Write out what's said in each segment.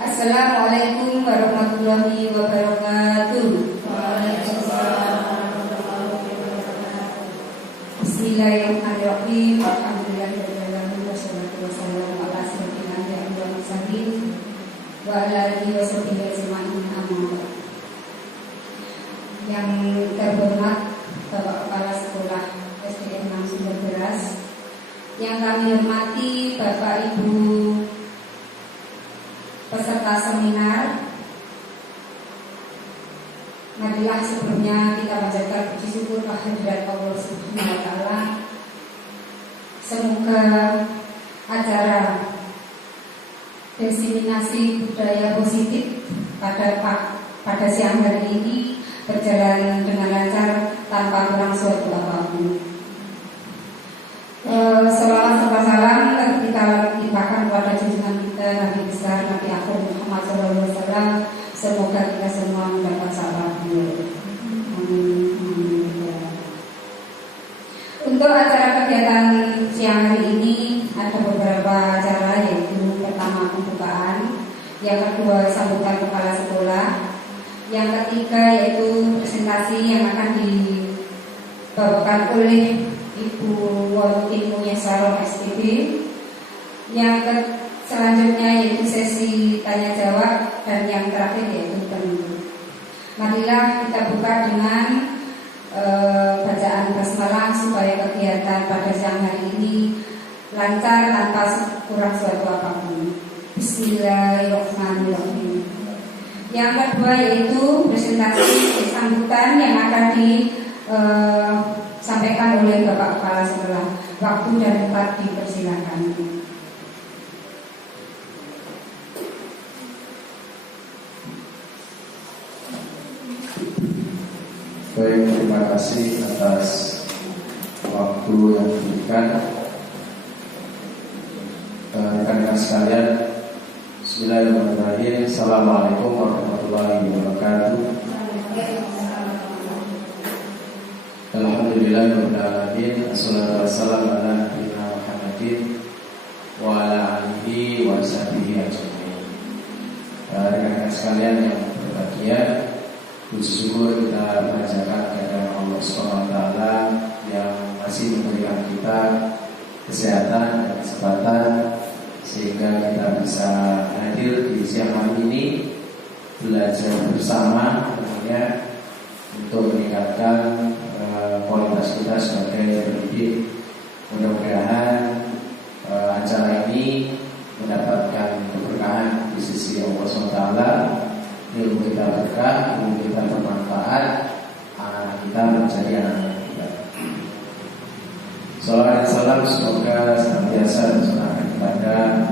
Assalamualaikum warahmatullahi wabarakatuh. Bismillahirrahmanirrahim. Alhamdulillahirrahmanirrahim. Wassalatu wassalamu ala sayyidina Muhammadin wa ala alihi washabihi ajma'in. Yang terhormat Bapak Kepala Sekolah SDN 6 Sumber Beras, yang kami hormati Bapak Ibu peserta seminar. Marilah sebelumnya kita panjatkan puji syukur kehadirat Allah Subhanahu wa taala. Semoga acara diseminasi budaya positif pada siang hari ini berjalan dengan lancar tanpa kurang suatu apapun. Selawat serta salam kita limpahkan kepada junjungan kita Nabi besar Nabi Akhir Muhammad SAW. Semoga kita semua mendapat syafaat beliau. Amin. Untuk acara kegiatan siang hari ini ada beberapa acara, yaitu pertama pembukaan, yang kedua sambutan kepala sekolah, yang ketiga yaitu presentasi yang akan dibawakan oleh Ibu Wati Mulyasaro SPB. Yang selanjutnya yaitu sesi tanya jawab, dan yang terakhir yaitu penutup. Marilah kita buka dengan bacaan basmalah supaya kegiatan pada siang hari ini lancar tanpa kurang suatu apapun. Bismillahirrahmanirrahim. Yang kedua yaitu presentasi sambutan yang akan disampaikan oleh Bapak Kepala Sekolah. Waktu dan tempat dipersilakan. Baik, terima kasih atas waktu yang diberikan. Rekan-rekan sekalian, Bismillahirrahmanirrahim. Assalamualaikum warahmatullahi wabarakatuh. Alhamdulillahirabbil alamin. Assalatu wassalamu ala nabiyyina Muhammadin wa ala alihi wa sahbihi ajmain. Rekan-rekan sekalian yang berbahagia, puji syukur kita panjatkan kepada Allah SWT yang masih memberikan kita kesehatan dan kesempatan sehingga kita bisa hadir di siang hari ini belajar bersama, tentunya untuk meningkatkan kualitas kita sebagai pendidik. Mudah-mudahan acara ini mendapatkan keberkahan di sisi Allah SWT. Ilmu kita berkah, ilmu kita bermanfaat, anak kita menjadi anak yang baik. Salawat dan salam semoga senantiasa tercurahkan kepada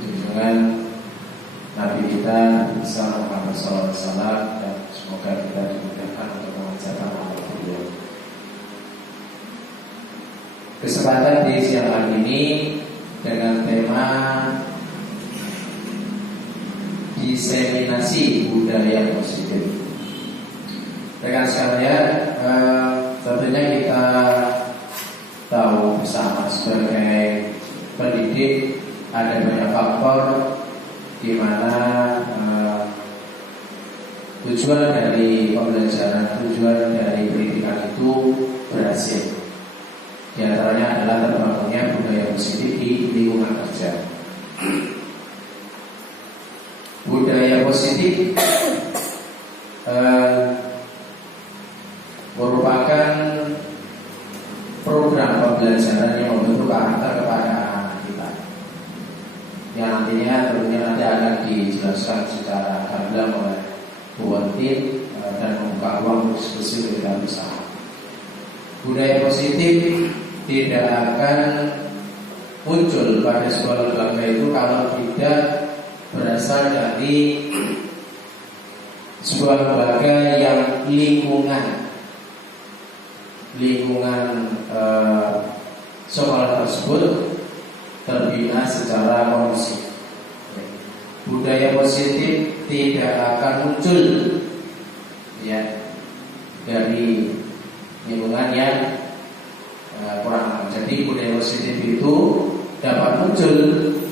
junjungan Nabi kita Muhammad SAW, dan semoga kita dimudahkan untuk mengajarkan amal beliau. Kesempatan di siang hari ini dengan tema diseminasi budaya positif. Rekan sekalian, tentunya kita tahu bersama sebagai pendidik ada banyak faktor di mana tujuan dari pembelajaran, tujuan dari pendidikan itu berhasil. Di antaranya adalah terbangunnya budaya positif di lingkungan kerja. Budaya positif merupakan program pembelajaran yang membentuk karakter kepada anak kita, yang nantinya tentunya nanti akan dijelaskan secara gamblang oleh Bu Wantin dan membuka ruang diskusi kita bersama. Budaya positif tidak akan muncul pada sebuah lembaga itu kalau tidak berasal dari sebuah lembaga yang lingkungan sekolah tersebut terbina secara kondusif. Budaya positif tidak akan muncul dari lingkungan yang kurang. Jadi budaya positif itu dapat muncul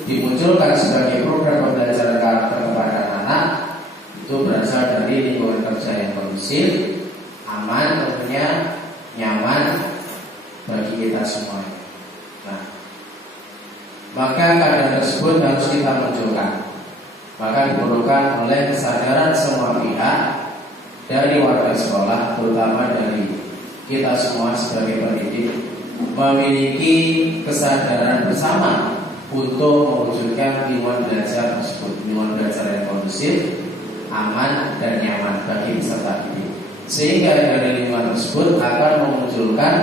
dimunculkan sebagai program pembelajaran karakter kepada anak itu berasal dari lingkungan kerja yang kondusif, aman, tentunya nyaman bagi kita semua. Nah, maka keadaan tersebut harus kita munculkan. Maka diperlukan oleh kesadaran semua pihak, dari warga sekolah, terutama dari kita semua sebagai pendidik, memiliki kesadaran bersama untuk mewujudkan lingkungan belajar tersebut, lingkungan belajar yang kondusif, aman dan nyaman bagi peserta didik. Sehingga dari lingkungan tersebut akan memunculkan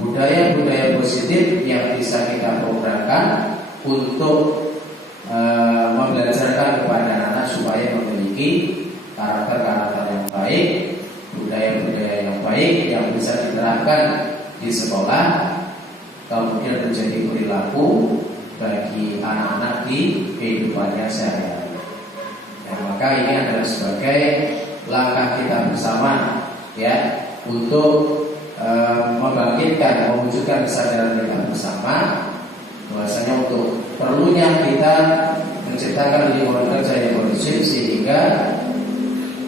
budaya-budaya positif yang bisa kita programkan untuk membelajarkan kepada anak supaya memiliki karakter-karakter yang baik, budaya-budaya yang baik yang bisa diterapkan di sekolah, kemudian menjadi perilaku bagi anak-anak di kehidupannya sehari-hari. Nah, maka ini adalah sebagai langkah kita bersama ya untuk membangkitkan, mewujudkan kesadaran kita bersama bahwasanya untuk perlunya kita menciptakan lingkungan kerja yang kondusif sehingga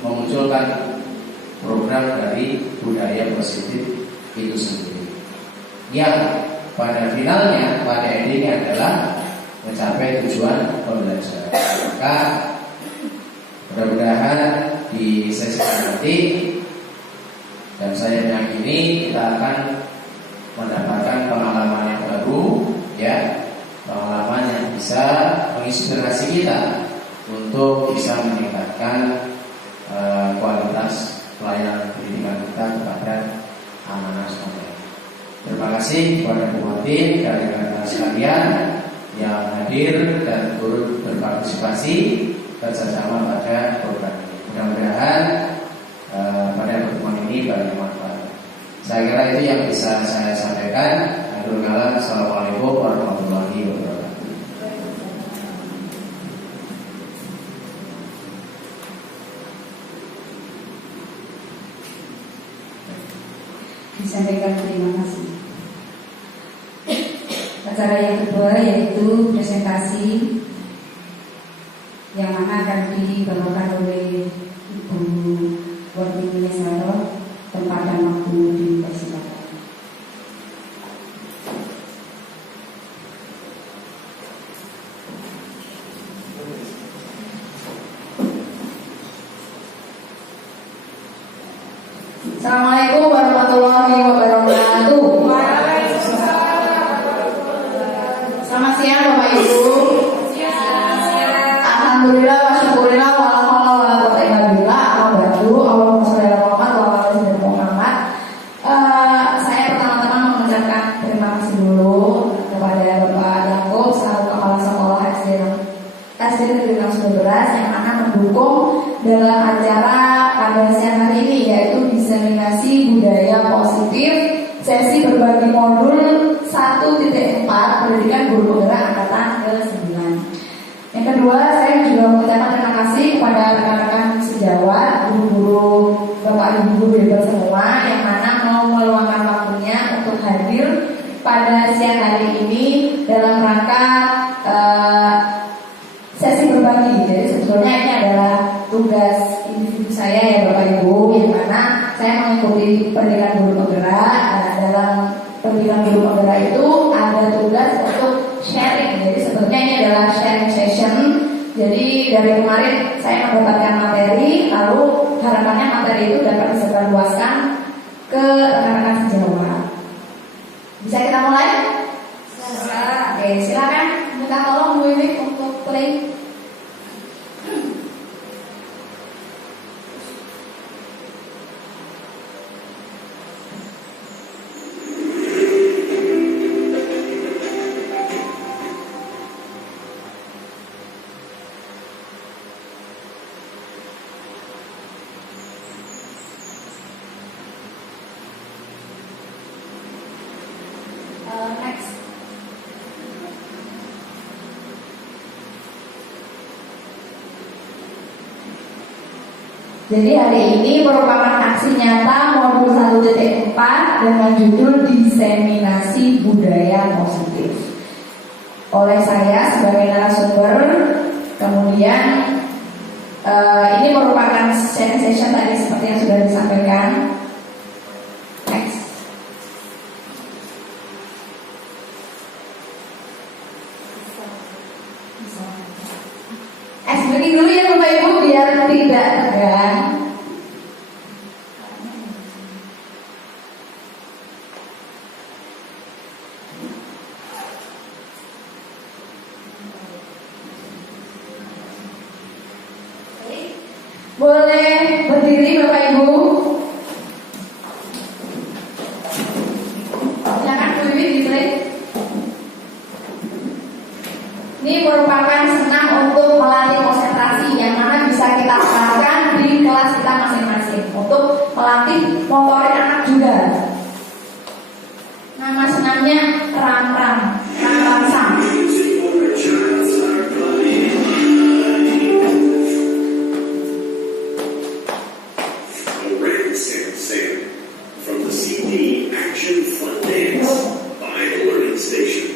memunculkan program dari budaya positif itu sendiri yang pada finalnya, pada endingnya adalah mencapai tujuan pembelajaran. Maka mudah-mudahan di sesi nanti dan saya meyakini kita akan mendapatkan pengalaman yang baru ya, pengalaman yang bisa menginspirasi kita untuk bisa meningkatkan kualitas pelayanan pendidikan kita kepada anak-anak semuanya. Terima kasih kepada Bupati dan rekan-rekan sekalian yang hadir dan turut berpartisipasi bersama pada program ini. Mudah-mudahan pada pertemuan ini bermanfaat. Saya kira itu yang bisa saya sampaikan. Assalamualaikum warahmatullahi wabarakatuh. Disampaikan terima kasih. Acara yang kedua yaitu presentasi yang mana akan dibawakan oleh Ibu Wartini Mesaro, tempat dan waktu dipersilakan. Assalamualaikum warahmatullahi wabarakatuh. Selamat siang Bapak Ibu. Alhamdulillah wa syukurillah wa la haula wa la quwwata illa billah. Allahumma shalli ala Muhammad wa ala ali Muhammad. Saya pertama-tama mengucapkan terima kasih dulu kepada Bapak Yakub selaku Kepala Sekolah SD Negeri 11 yang akan mendukung dalam acara pada siang hari ini, yaitu diseminasi budaya positif sesi berbagi modul 1.4 pendidikan guru penggerak angkatan ke-9. Yang kedua, saya juga mengucapkan terima kasih kepada rekan-rekan sejawat, guru-guru, bapak ibu guru hebat semua yang mana mau meluangkan waktunya untuk hadir pada siang hari ini dalam rangka sesi berbagi. Jadi sebetulnya ini adalah tugas individu saya ya Bapak Ibu, yang mana saya mengikuti pendidikan guru penggerak. Dalam pendidikan guru penggerak itu ada tugas untuk sharing. Jadi sebetulnya ini adalah sharing session. Jadi dari kemarin saya mendapatkan materi, lalu harapannya materi itu dapat disebarluaskan ke rekan-rekan sejawat. Bisa kita mulai? Bisa. Oke, silakan minta tolong Bu Iwi untuk play. Next. Jadi hari ini merupakan aksi nyata modul 1.4 dengan judul diseminasi budaya positif. oleh saya sebagai narasumber. Kemudian ini merupakan sharing session tadi seperti yang sudah disampaikan. Next. Breaking dulu ya Bapak Ibu biar tidak tegang. Boleh berdiri Bapak Ibu. Silakan Bu Wiwi di-play. Ini merupakan senam untuk melatih konsentrasi yang mana bisa kita terapkan di kelas kita masing-masing untuk melatih motorik anak juga. Nama senamnya ram-ram, ram-ram-sam. From the CD Action Fun Dance by the Learning Station.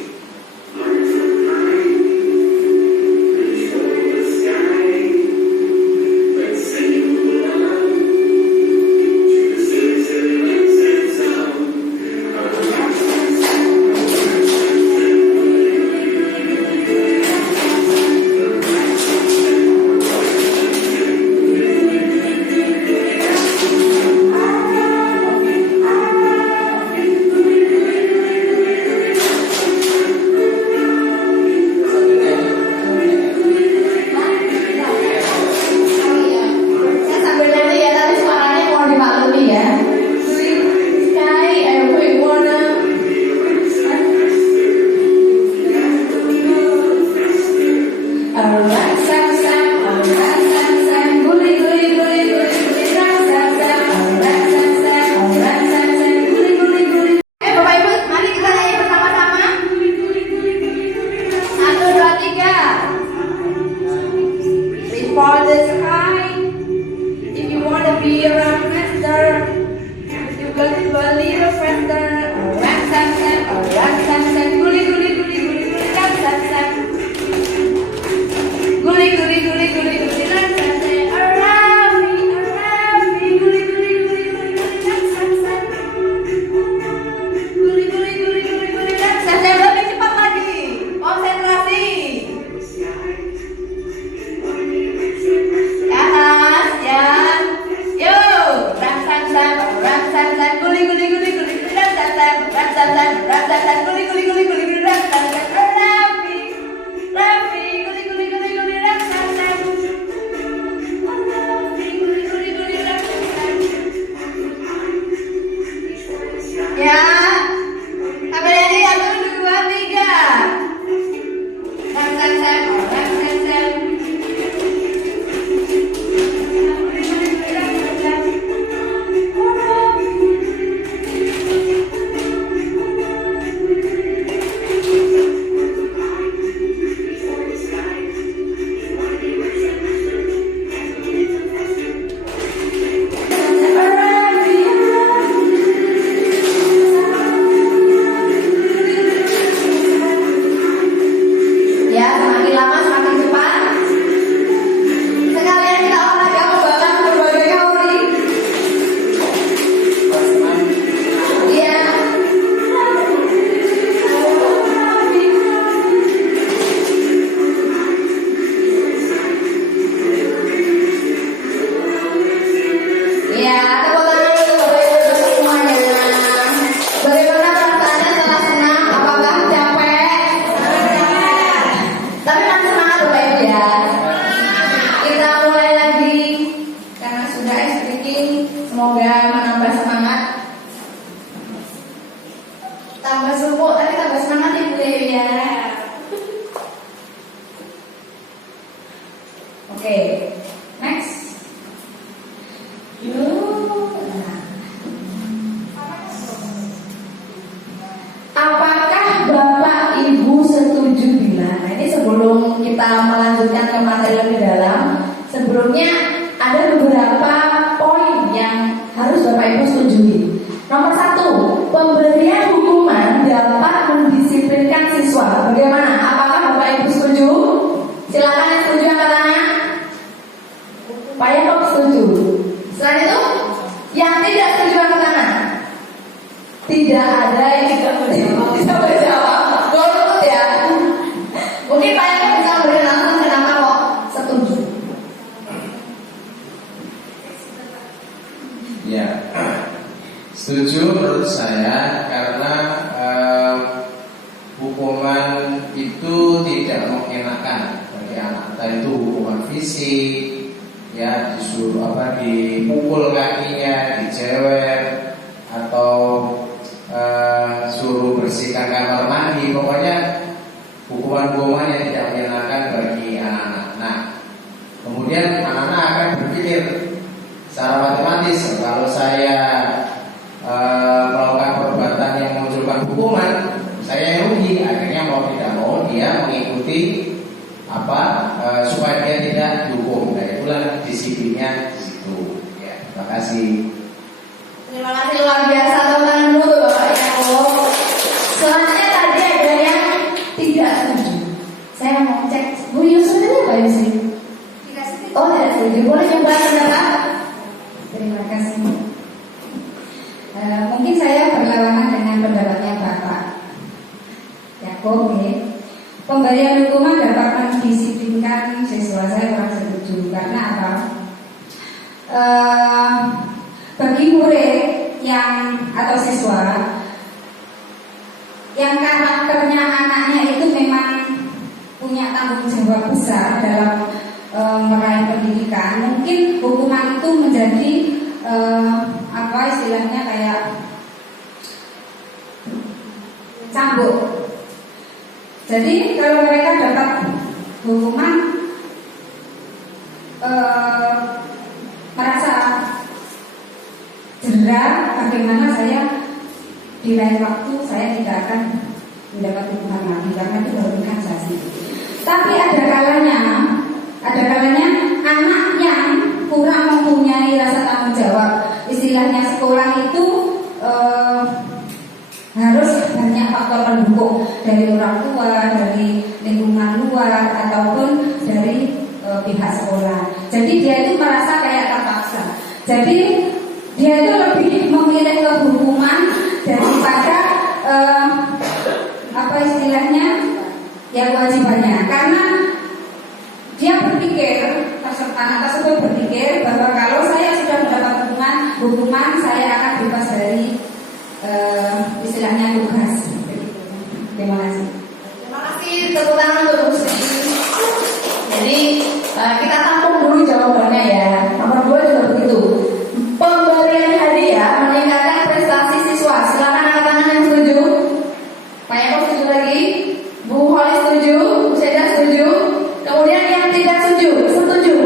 Sebelumnya ada beberapa poin yang harus Bapak Ibu setujui. Nomor 1, pemberian hukuman dapat mendisiplinkan siswa. Bagaimana? Apakah ada yang tidak berjawab, bisa berjawab. Golput ya. Mungkin Pak Eko bisa beri langsung kenapa kok setuju? Ya, setuju menurut saya karena hukuman itu tidak mengenakan bagi anak. Entah itu hukuman fisik, ya disuruh dipukul kakinya, dijewer, atau suruh bersihkan kamar mandi. Pokoknya hukuman-hukuman yang tidak menyenangkan bagi anak-anak. Nah, kemudian anak-anak akan berpikir secara matematis, kalau saya melakukan perbuatan yang memunculkan hukuman, saya yang rugi. Akhirnya mau tidak mau dia mengikuti supaya dia tidak dihukum. Nah, itulah disiplinnya di situ. Ya, terima kasih. Terima kasih luar biasa, teman dulu Bapak Eko. Selanjutnya tadi ada yang tidak setuju. Saya mau cek Bu Yusuf itu apa Yusuf? Oh tidak setuju. Boleh coba pendapat? Terima kasih. Mungkin saya berlawanan dengan pendapatnya Bapak Yakob. Pemberian hukuman dapat mendisiplinkan siswa. Saya kurang setuju. Karena apa? Bagi murid atau siswa yang karakternya anaknya itu memang punya tanggung jawab besar dalam meraih pendidikan, mungkin hukuman itu menjadi istilahnya kayak cambuk. Jadi kalau mereka dapat hukuman merasa jera, bagaimana saya di lain waktu saya tidak akan mendapat hukuman lagi karena itu baru kasasi. Tapi ada kalanya anak yang kurang mempunyai rasa tanggung jawab, istilahnya sekolah itu harus banyak faktor pendukung dari orang tua, dari lingkungan luar ataupun dari pihak sekolah. Jadi dia itu merasa kayak terpaksa. Jadi dia itu lebih memilih ke hukuman daripada istilahnya ya kewajibannya, karena dia berpikir, anak tersebut berpikir bahwa kalau saya sudah mendapat hukuman saya akan bebas dari istilahnya tugas. Terima kasih. Terima kasih, tepuk tangan untuk Bu Sri. Jadi kita tampung dulu jawabannya ya. Nomor 2 juga begitu. Pemberian hadiah meningkatkan prestasi siswa. Silakan angkat tangan yang setuju. Pak Eko setuju lagi. Bu Holly setuju. Bu Seda setuju. Kemudian yang tidak setuju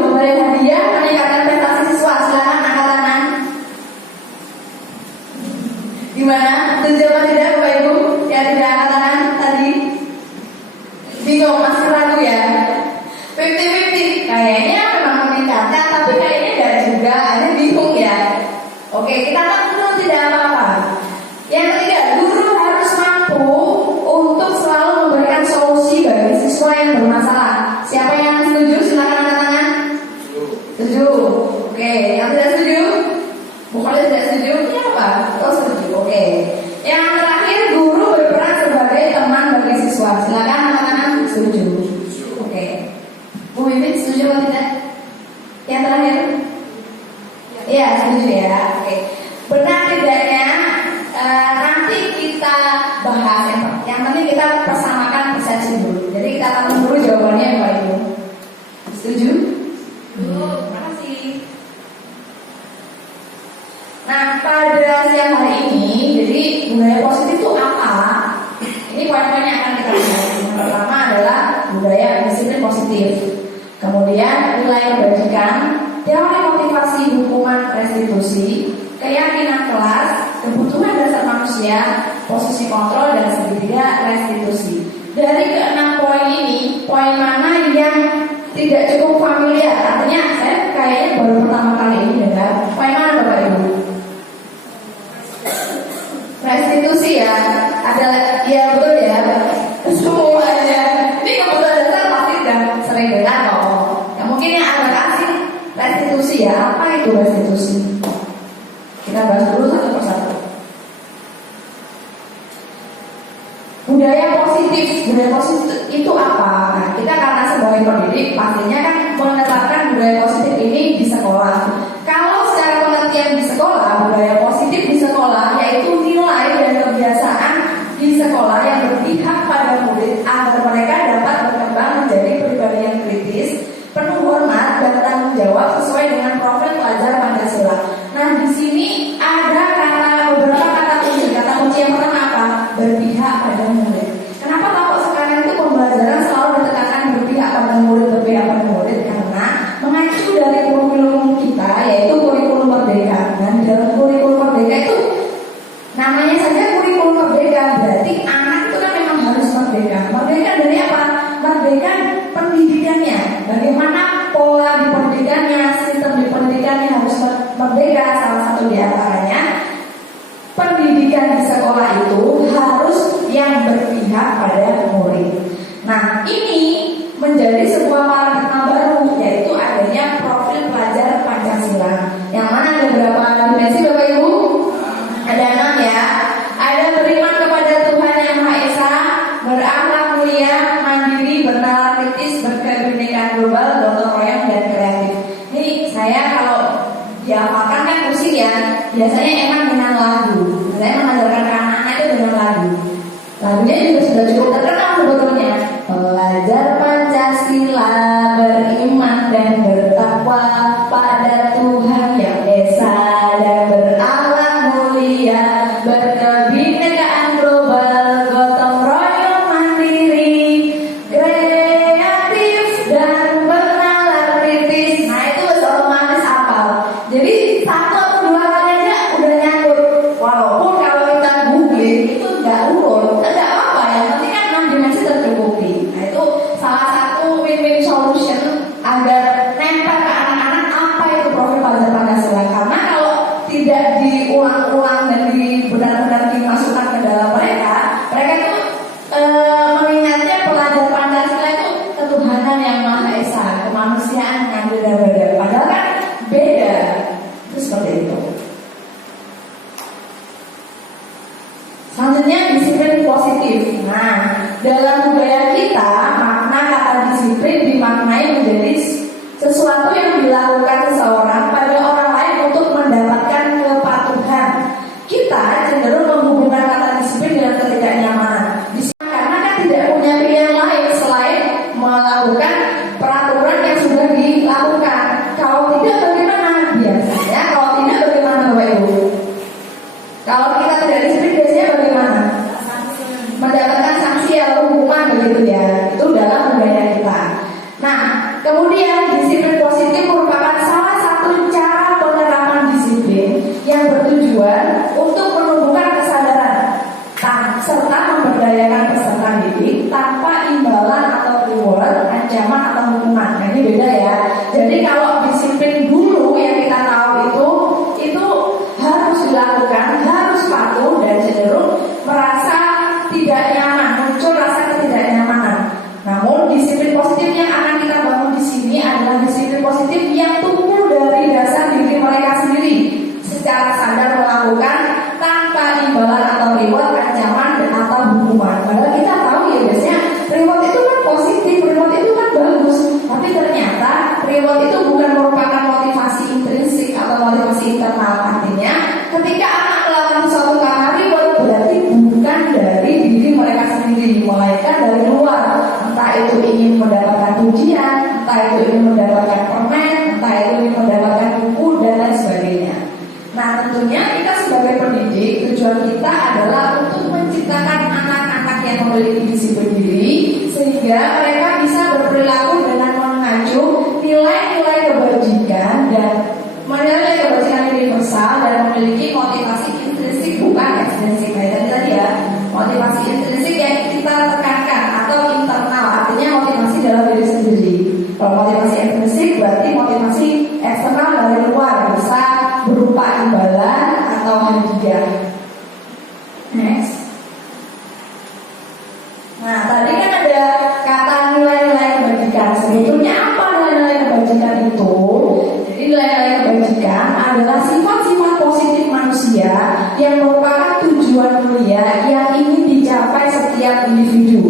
pemberian hadiah meningkatkan prestasi siswa. Silakan angkat tangan. Gimana? Setuju apa tidak Bapak Ibu? Yang tidak angkat tangan tadi? Bingung, masih ragu ya? 50-50. Kayaknya memang meningkatkan, tapi kayaknya enggak juga. Ada bingung ya? Oke, kita tahu dulu tidak apa-apa. Yang ketiga, guru harus mampu untuk selalu memberikan solusi bagi siswa yang bermasalah. Siapa yang setuju? Silakan angkat tangan. Setuju. Oke, yang tidak setuju? Bukannya tidak setuju? Ini apa? Oh setuju. Oke. Yang terakhir, guru berperan sebagai teman bagi siswa. Silakan angkat tangan. Setuju. Oke. Bu Mimit setuju atau tidak? Yang terakhir? Iya, setuju ya. Oke. Benar tidaknya nanti kita bahas yang penting kita persamakan persepsi dulu. Jadi kita tampung dulu jawabannya Pak Ibu. Setuju? Terima kasih. Nah, pada siang hari ini, jadi budaya positif itu apa? Ini poin-poin yang akan kita bahas. Yang pertama adalah budaya disiplin positif. Kemudian nilai kebajikan, teori motivasi hukuman restitusi, keyakinan kelas, kebutuhan dasar manusia, posisi kontrol dan segitiga restitusi. Dari ke-6 poin ini, poin mana yang tidak cukup familiar? Artinya saya kayaknya baru pertama kali ini dengar. Poin mana Bapak Ibu? Restitusi ya, ada ya betul ya. Semuanya. Ini kebutuhan dasar pasti sudah sering dengar kok. Ya, mungkin yang ada kasih restitusi ya. Apa itu restitusi? Kita bahas dulu satu persatu. Budaya positif itu apa? Nah, kita karena sebagai pendidik pastinya kan menetapkan budaya positif ini di sekolah. Kalau secara pengertian di sekolah, budaya positif di sekolah yaitu nilai dan kebiasaan di sekolah yang berpihak pada murid agar mereka dapat berkembang menjadi pribadi yang kritis, penuh hormat dan tanggung jawab sesuai dengan profil pelajar Pancasila. Nah, di sini ada beberapa kata kunci. Kata kunci yang pertama apa? Berpihak pada murid. Kenapa takut sekarang itu pembelajaran selalu ditekankan berpihak pada murid, berpihak pada murid? Karena mengacu dari kurikulum kita yaitu kurikulum merdeka. Dan dalam kurikulum merdeka itu namanya saja kurikulum merdeka, berarti anak itu kan memang harus merdeka. Merdeka dari apa? Merdeka pendidikannya. Bagaimana pola di pendidikannya, sistem di pendidikannya harus merdeka. Salah satu di antaranya pendidikan di sekolah itu harus yang berpihak pada murid. Nah, ini menjadi sebuah paradigma baru, yaitu adanya profil pelajar Pancasila. Yang mana ada berapa dimensi Bapak Ibu? Ada 6 ya. Ada beriman kepada Tuhan Yang Maha Esa, berakhlak mulia, mandiri, bernalar kritis, berkebinekaan global, gotong royong dan kreatif. Ini saya kalau dihafalkan kan musik ya, biasanya enak dengan lagu. Saya mengajarkan ke anak-anak itu dengan lagu. Lagunya juga sudah cukup terkenal sebetulnya. Pelajar Pancasila beriman dan bertakwa pada Tuhan Yang Esa dan berakhlak mulia, berkebinekaan global, gotong royong mandiri, kreatif dan bernalar kritis. Nah, itu otomatis hafal. Jadi satu atau dua kali aja udah nyangkut. Walaupun kalau kita googling itu nggak urut, nggak apa-apa. Yang penting kan 6 dimensi tercukupi. Nah, itu salah satu win-win solution agar nempel ke anak-anak apa itu profil pelajar Pancasila. Karena kalau tidak diulang-ulang dan benar-benar dimasukkan ke dalam mereka itu mengingatnya pelajar Pancasila itu ketuhanan Yang Maha Esa, kemanusiaan yang adil dan beradab. Padahal kan beda. Itu seperti itu. Selanjutnya disiplin positif. Nah, dalam budaya kita makna kata disiplin dimaknai menjadi sesuatu yang dilakukan seseorang pada orang lain untuk mendapatkan kepatuhan. Kita cenderung menghubungkan kata disiplin dengan ketidaknyamanan. Karena kan tidak punya pilihan lain selain melakukan peraturan yang sudah dilakukan. Kalau tidak bagaimana? Biasanya kalau tidak bagaimana Bapak Ibu? Kalau kita tidak disiplin biasanya bagaimana? Mendapatkan sanksi atau hukuman begitu ya. Itu dalam budaya kita. Nah, kemudian disiplin positif merupakan salah satu cara penerapan disiplin yang bertujuan untuk menumbuhkan kesadaran serta memberdayakan peserta didik tanpa imbalan atau reward, ancaman atau hukuman. Nah, ini beda ya. Jadi kalau disiplin dulu yang kita tahu itu harus dilakukan, harus patuh dan cenderung merasa tidak nyaman, muncul rasa ketidaknyamanan. Namun disiplin positif yang akan kita bangun di sini adalah disiplin positif yang tumbuh dari dasar diri mereka sendiri, secara sadar melakukan tanpa imbalan atau reward, ancaman dan atau hukuman. Padahal kita tahu ya biasanya reward itu kan positif, reward itu kan bagus. Tapi ternyata reward itu bukan merupakan motivasi intrinsik atau motivasi internal. Artinya ketika anak melakukan sesuatu karena reward berarti bukan dari diri mereka sendiri, melainkan dari luar. Entah itu ingin mendapatkan pujian, entah itu ingin mendapatkan permen, entah itu ingin mendapatkan buku dan lain sebagainya. Nah, tentunya kita sebagai pendidik tujuan kita adalah untuk menciptakan anak-anak yang memiliki disiplin diri sehingga mereka bisa berperilaku dengan mengacu nilai-nilai kebajikan dan nilai kebajikan universal dan memiliki motivasi intrinsik bukan ekstrinsik. Nah, tadi ya, motivasi intrinsik yang kita tekankan atau internal, artinya motivasi dalam diri sendiri. Kalau motivasi intrinsik berarti motivasi eksternal dari luar, bisa berupa imbalan atau hadiah. Next. Nah, tadi kan ada kata nilai-nilai kebajikan. Sebetulnya apa nilai-nilai kebajikan itu? Jadi nilai-nilai kebajikan adalah sifat-sifat positif manusia yang merupakan tujuan mulia yang ingin dicapai setiap setiap individu.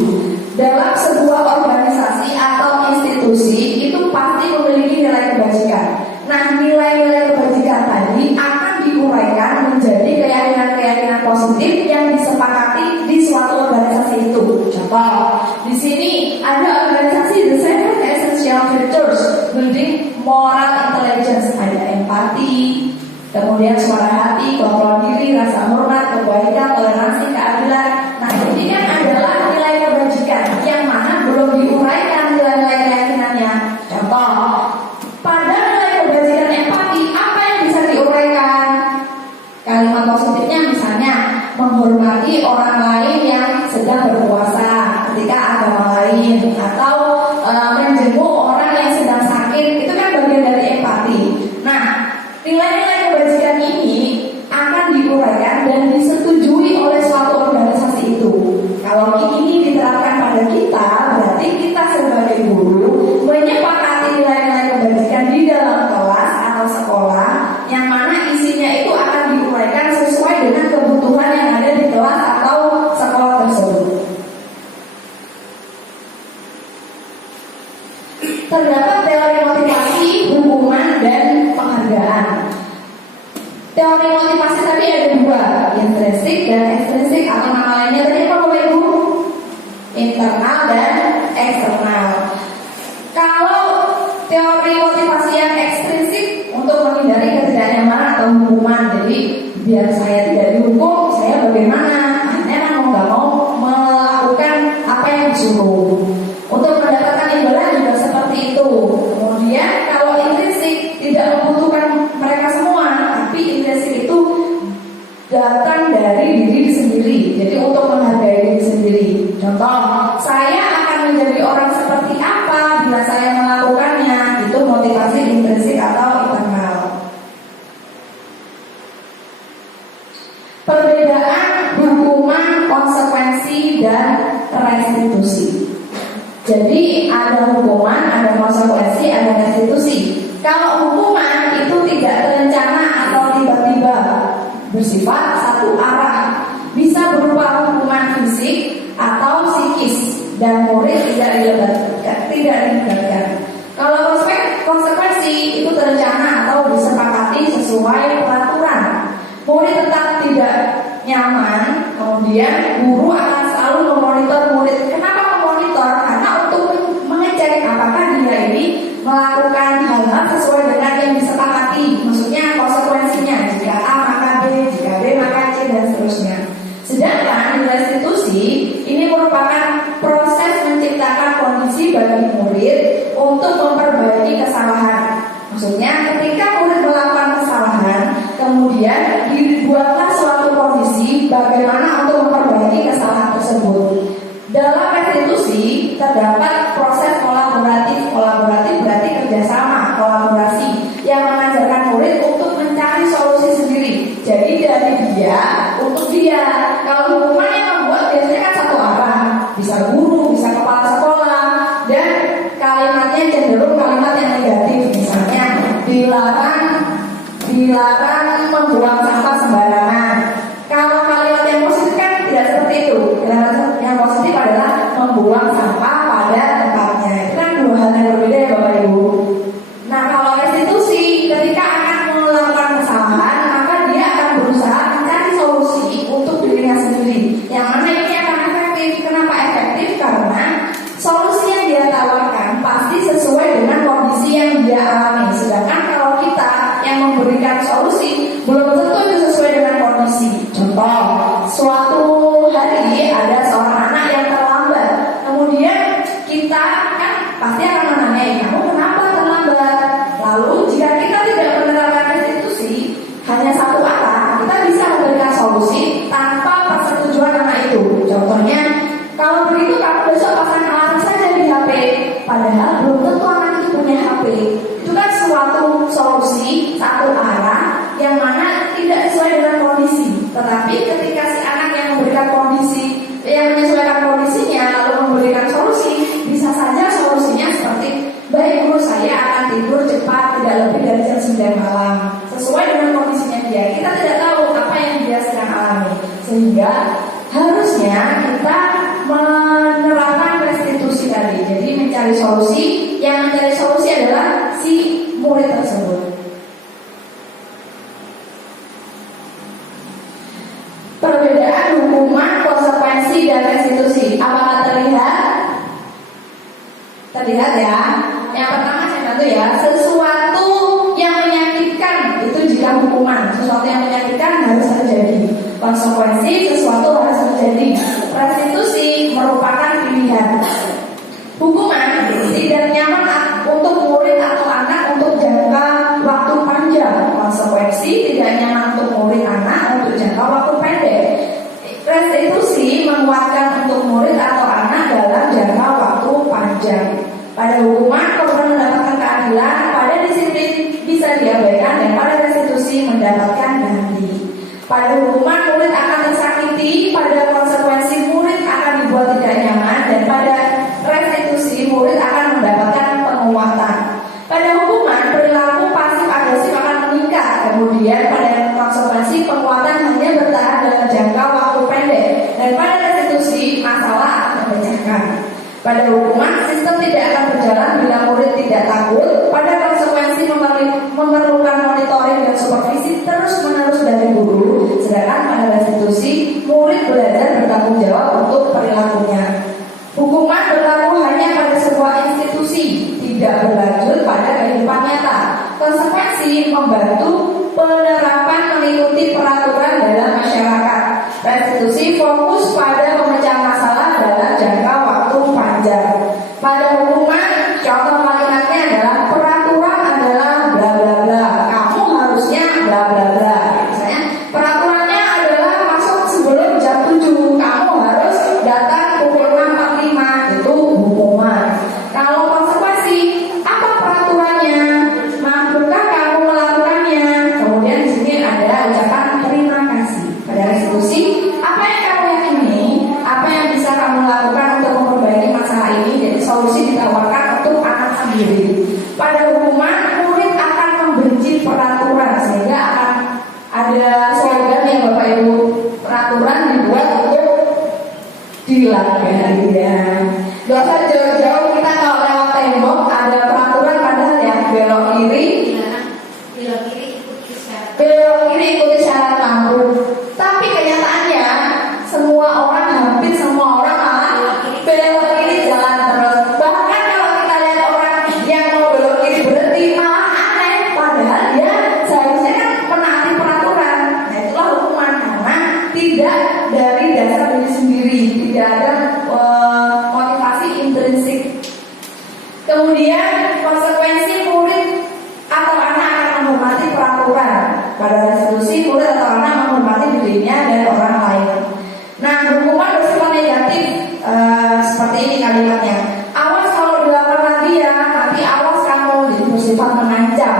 Dalam sebuah organisasi atau institusi itu pasti memiliki nilai kebajikan. Nah, nilai-nilai kebajikan tadi akan diuraikan menjadi keyakinan-keyakinan positif yang disepakati di suatu organisasi itu. Contoh, di sini ada organisasi The Seven Essential Virtues Building Moral Intelligence, ada empati, kemudian suara hati, kontrol diri, rasa hormat, kebaikan, toleransi, keadilan. Nah, ini kan adalah nilai kebajikan yang mana belum diuraikan nilai-nilai keyakinannya. Contoh, pada nilai kebajikan empati, apa yang bisa diuraikan? Kalimat positifnya misalnya menghormati orang lain yang sedang berpuasa ketika agama lain, atau menjenguk orang yang sedang sakit, itu kan bagian dari empati. Nah, nilai-nilai kebajikan ini akan diuraikan dan disetujui oleh suatu organisasi itu. Kalau ini diterapkan pada kita, berarti kita sebagai guru menyepakati nilai-nilai kebajikan di dalam kelas atau sekolah, yang mana isinya itu akan diuraikan sesuai dengan kebutuhan yang ada di kelas atau sekolah tersebut. Terdapat teori motivasi, hukuman, dan penghargaan. Teori motivasi tadi ada dua, intrinsik dan ekstrinsik, atau nama lainnya tadi apa Bapak Ibu? Internal dan eksternal. Kalau teori motivasi yang ekstrinsik untuk menghindari ketidaknyamanan atau hukuman, jadi biar saya tidak dihukum, saya bagaimana? Akhirnya mau nggak mau melakukan apa yang disuruh. Untuk mendapatkan imbalan juga seperti itu. Kemudian kalau intrinsik tidak membutuhkan mereka semua, tapi intrinsik itu datang dari diri sendiri. Jadi untuk menghargai diri sendiri. Contoh, saya akan menjadi orang seperti apa bila saya melakukannya. Itu motivasi intrinsik atau internal. Perbedaan hukuman, konsekuensi, dan restitusi. Jadi ada hukuman, ada konsekuensi, ada restitusi. Kalau hukuman itu tidak terencana atau tiba-tiba, bersifat satu arah, bisa berupa hukuman fisik atau psikis, dan murid tidak dilibatkan. Kalau konsekuensi itu terencana atau disepakati sesuai peraturan. Murid tetap tidak nyaman, kemudian guru akan selalu memonitor murid. Kenapa memonitor? Karena untuk mengecek apakah dia ini melakukan hal-hal sesuai dengan yang disepakati. Maksudnya konsekuensinya, jika A maka B, jika B maka C, dan seterusnya. Sedangkan restitusi ini merupakan proses menciptakan kondisi bagi murid untuk memperbaiki kesalahan. Maksudnya ketika murid melakukan kesalahan, kemudian dibuatlah suatu kondisi bagaimana untuk memperbaiki kesalahan tersebut. Dalam restitusi terdapat proses kolaboratif. Kolaboratif berarti kerjasama, kolaborasi, yang mengajarkan murid untuk mencari solusi sendiri. Jadi dari dia untuk dia. Kalau hukuman yang membuat biasanya kan satu arah, bisa guru, bisa kepala sekolah, dan kalimatnya cenderung kalimat yang negatif. Misalnya dilarang membuang sampah sembarangan. Kalau kalimat yang positif kan tidak seperti itu. Kalimat yang positif adalah membuang sampah pada tempatnya. Itu kan dua hal yang berbeda ya Bapak Ibu. Nah, kalau restitusi ketika akan melakukan kesalahan, maka dia akan berusaha mencari solusi untuk dirinya sendiri. Yang mana ini akan efektif. Kenapa efektif? Karena solusi yang dia tawarkan pasti sesuai dengan kondisi yang dia alami. Sedangkan kalau kita yang memberikan solusi belum tentu itu sesuai dengan kondisi. Contoh, suatu hari ada seorang anak yang terlambat. Kemudian kita kan pasti akan menanyai, kamu kenapa terlambat? Lalu jika kita tidak menerapkan restitusi, hanya satu arah, kita bisa memberikan solusi tanpa persetujuan anak itu. Contohnya, kalau begitu kamu besok pasang alarm saja di HP. Padahal belum tentu anak itu punya HP. Itu kan suatu solusi satu arah yang mana tidak sesuai dengan kondisi. Tetapi ketika si anak yang memberikan kondisi, yang menyesuaikan kondisinya lalu memberikan solusi, bisa saja solusinya seperti, baik guru, saya akan tidur cepat tidak lebih dari jam 9 malam, sesuai dengan kondisinya dia. Kita tidak tahu apa yang dia sedang alami, sehingga harusnya kita mencari solusi. Yang mencari solusi adalah si murid tersebut. Perbedaan hukuman, konsekuensi, dan restitusi. Apakah terlihat? Terlihat ya. Yang pertama saya bantu ya. Sesuatu yang menyakitkan itu jika hukuman. Sesuatu yang menyakitkan harus terjadi. Konsekuensi, sesuatu harus terjadi. Restitusi merupakan pilihan. Hukuman tidak nyaman untuk murid atau anak untuk jangka waktu panjang. Konsekuensi tidak nyaman untuk murid anak untuk jangka waktu pendek. Restitusi menguatkan untuk murid atau anak dalam jangka waktu panjang. Pada hukuman korban mendapatkan keadilan, pada disiplin bisa diabaikan, dan pada restitusi mendapatkan ganti. Pada hukuman murid akan tersakiti, pada konsekuensi murid akan dibuat tidak nyaman, dan pada restitusi murid akan mendapatkan penguatan. Pada hukuman perilaku pasif agresif akan meningkat, kemudian pada konsekuensi penguatan hanya bertahan dalam jangka waktu pendek, dan pada restitusi masalah akan terpecahkan. Pada hukuman sistem tidak akan berjalan bila murid tidak takut. Pada konsekuensi memerlukan monitoring dan supervisi terus-menerus dari guru. Sedangkan pada restitusi murid belajar bertanggung jawab untuk perilakunya. Hukuman berlaku hanya pada sebuah institusi, tidak berlanjut pada kehidupan nyata. Konsekuensi membantu penerapan mengikuti peraturan dalam masyarakat. Restitusi fokus pada pemecah masalah dalam jangka waktu panjang. Pada hukuman, contoh kalimatnya adalah peraturan adalah bla bla bla. Kamu harusnya bla bla bla. Misalnya peraturannya adalah masuk sebelum jam 7. Kamu harus datang pukul 6.45. Itu hukuman. Kalau konsekuensi, apa peraturannya? Mampukah kamu melakukannya? Kemudian di sini ada ucapan terima kasih. Pada restitusi, apa yang kamu yakini? Apa yang bisa kamu lakukan untuk memperbaiki masalah ini? Jadi solusi ditawarkan untuk anak sendiri. Pada hukuman, murid akan membenci peraturan, sehingga akan ada slogan yang Bapak Ibu, peraturan dibuat untuk dilanggar ya. Gak usah jauh-jauh, kita kalau lewat tembok ada peraturan padahal yang belok kiri ikuti syarat lampu. Tapi kenyataannya hampir semua orang malah belok kiri jalan terus. Bahkan kalau kita lihat orang yang mau belok kiri berhenti malah aneh, padahal dia seharusnya kan menaati peraturan. Nah itulah hukuman, karena tidak dari dasar diri sendiri, tidak ada motivasi intrinsik. Kemudian konsekuensi murid atau anak akan menghormati peraturan. Pada restitusi murid atau anak menghormati dirinya dan orang lain. Nah, hukuman bersifat negatif seperti ini kalimatnya. Awas kalau dilakukan lagi ya, tapi awas kamu, jadi bersifat mengancam.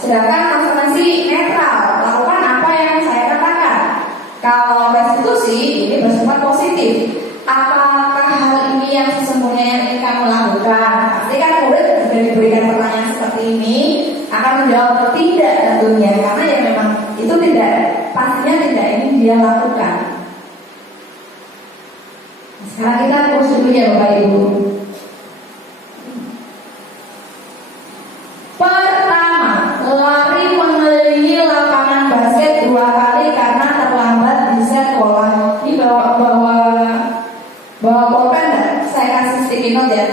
Sedangkan konsekuensi netral, lakukan apa yang saya katakan. Kalau restitusi ini bersifat positif. Apakah hal ini yang sesungguhnya yang ingin kamu lakukan? Pasti kan murid sudah diberikan pertanyaan seperti ini akan menjawab tidak tentunya, karena ya memang itu tidak, pastinya tidak ini dia lakukan. Sekarang kita terus dulu ya Bapak Ibu. Pertama, lari mengelilingi lapangan basket 2 kali karena terlambat di sekolah. Ini bawa pulpen, saya kasih sticky note ya.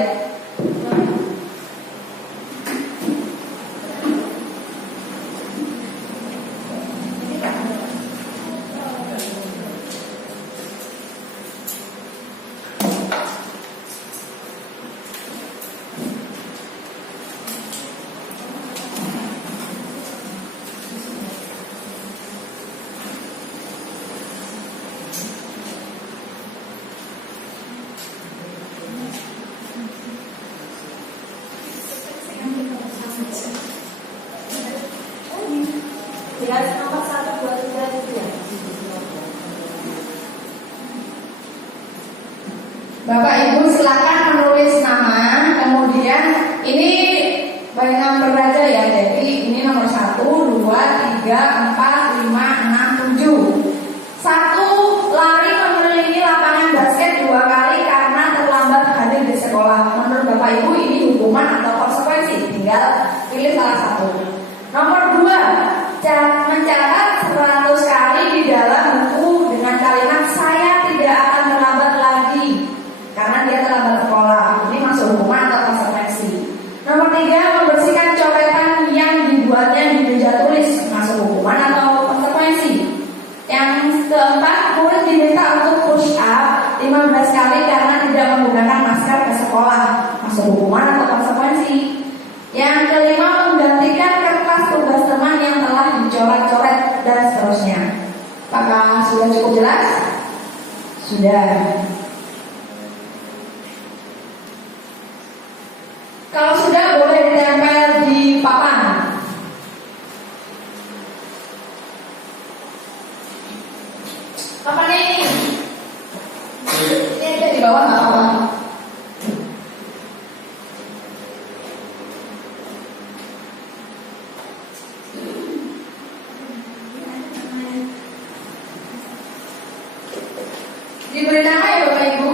Bapak Ibu silakan menulis nama, kemudian ini bayangan beraja ya, jadi ini nomor 1, 2, 3, 4, 5, 6, 7. 1, lari mengelilingi lapangan basket 2 kali karena terlambat hadir di sekolah. Menurut Bapak Ibu ini kali karena tidak menggunakan masker ke sekolah. Masuk hukuman atau konsekuensi. Yang kelima, menggantikan kertas tugas teman yang telah dicoret-coret dan seterusnya. Apakah sudah cukup jelas? Sudah. Kalau sudah, boleh ditempel di papan. Papannya ini ada di bawah nggak apa-apa. Diberi nama ya Bapak Ibu.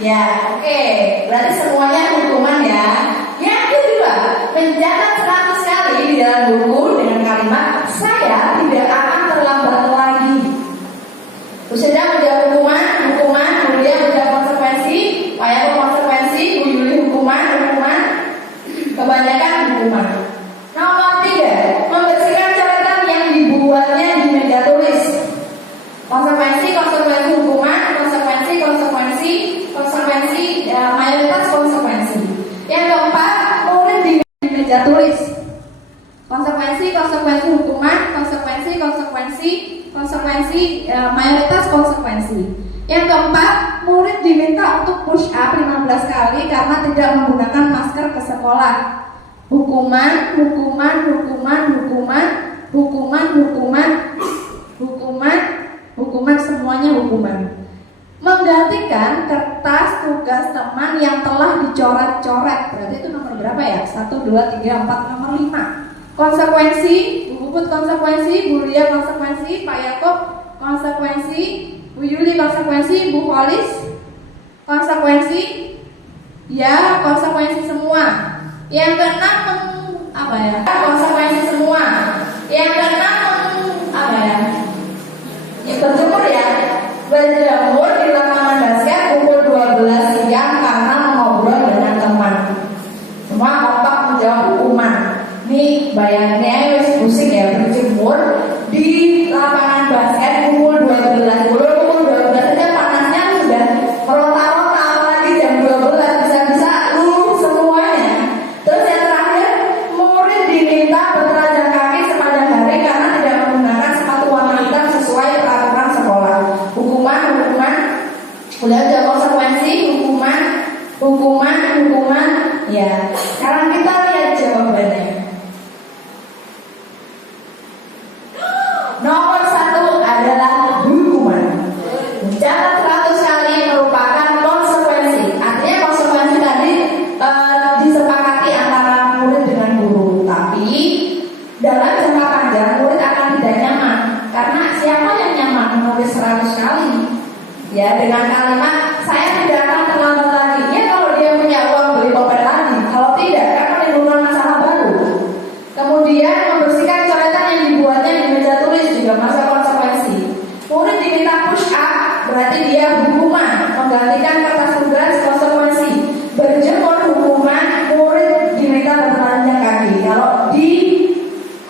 Ya, oke. Berarti semuanya hukuman ya. Yang kedua, mencatat 100 kali di dalam buku dengan kalimat saya tidak akan terlambat lagi. Sudah menjawab hukuman, kemudian menjawab konsekuensi, Pak konsekuensi, Bu Yuli hukuman, kebanyakan hukuman. Nomor 3, membersihkan coretan yang dibuatnya di meja tulis. Konsekuensi hukuman, konsekuensi mayoritas konsekuensi. Yang keempat, murid di meja tulis. Konsekuensi hukuman, konsekuensi mayoritas konsekuensi. Yang keempat, murid diminta untuk push up 15 kali karena tidak menggunakan masker ke sekolah. Hukuman, semuanya hukuman. Menggantikan kertas tugas teman yang telah dicoret-coret. Berarti itu nomor berapa ya? 1, 2, 3, 4, nomor 5. Konsekuensi, Bu Puput konsekuensi, Bu Lia konsekuensi, Pak Yakob konsekuensi, Bu Yuli konsekuensi, Bu Holis konsekuensi. Ya, konsekuensi semua. Yang keenam apa ya? Konsekuensi semua. Yang keenam apa ya? Berjemur ya. Berjemur di lapangan basket pukul 12 siang karena mengobrol dengan teman. Semua kompak menjawab hukuman. Nih bayangnya wis pusing ya, berjemur di lapangan basket pukul 12. Pukul 12 aja panasnya sudah merota-rota, apalagi jam 12 bisa-bisa semuanya. Terus yang terakhir, murid diminta bertelanjang kaki sepanjang hari karena tidak menggunakan sepatu warna hitam sesuai peraturan sekolah. Hukuman Udah ada konsekuensi, hukuman. Ya, sekarang kita lihat jawabannya. Nomor 1 adalah hukuman. Mencatat 100 kali merupakan konsekuensi. Artinya konsekuensi tadi disepakati antara murid dengan guru. Tapi dalam jangka panjang murid akan tidak nyaman. Karena siapa yang nyaman menulis 100 kali? Ya, dengan kalimat saya tidak akan terlambat lagi. Ya, kalau dia punya uang beli pulpen lagi. Kalau tidak, kan menimbulkan masalah baru. Kemudian membersihkan coretan yang dibuatnya di meja tulis juga masuk konsekuensi. Murid diminta push up, berarti dia hukuman. Menggantikan kertas tugas konsekuensi. Berjemur hukuman, murid diminta bertelanjang kaki. Kalau di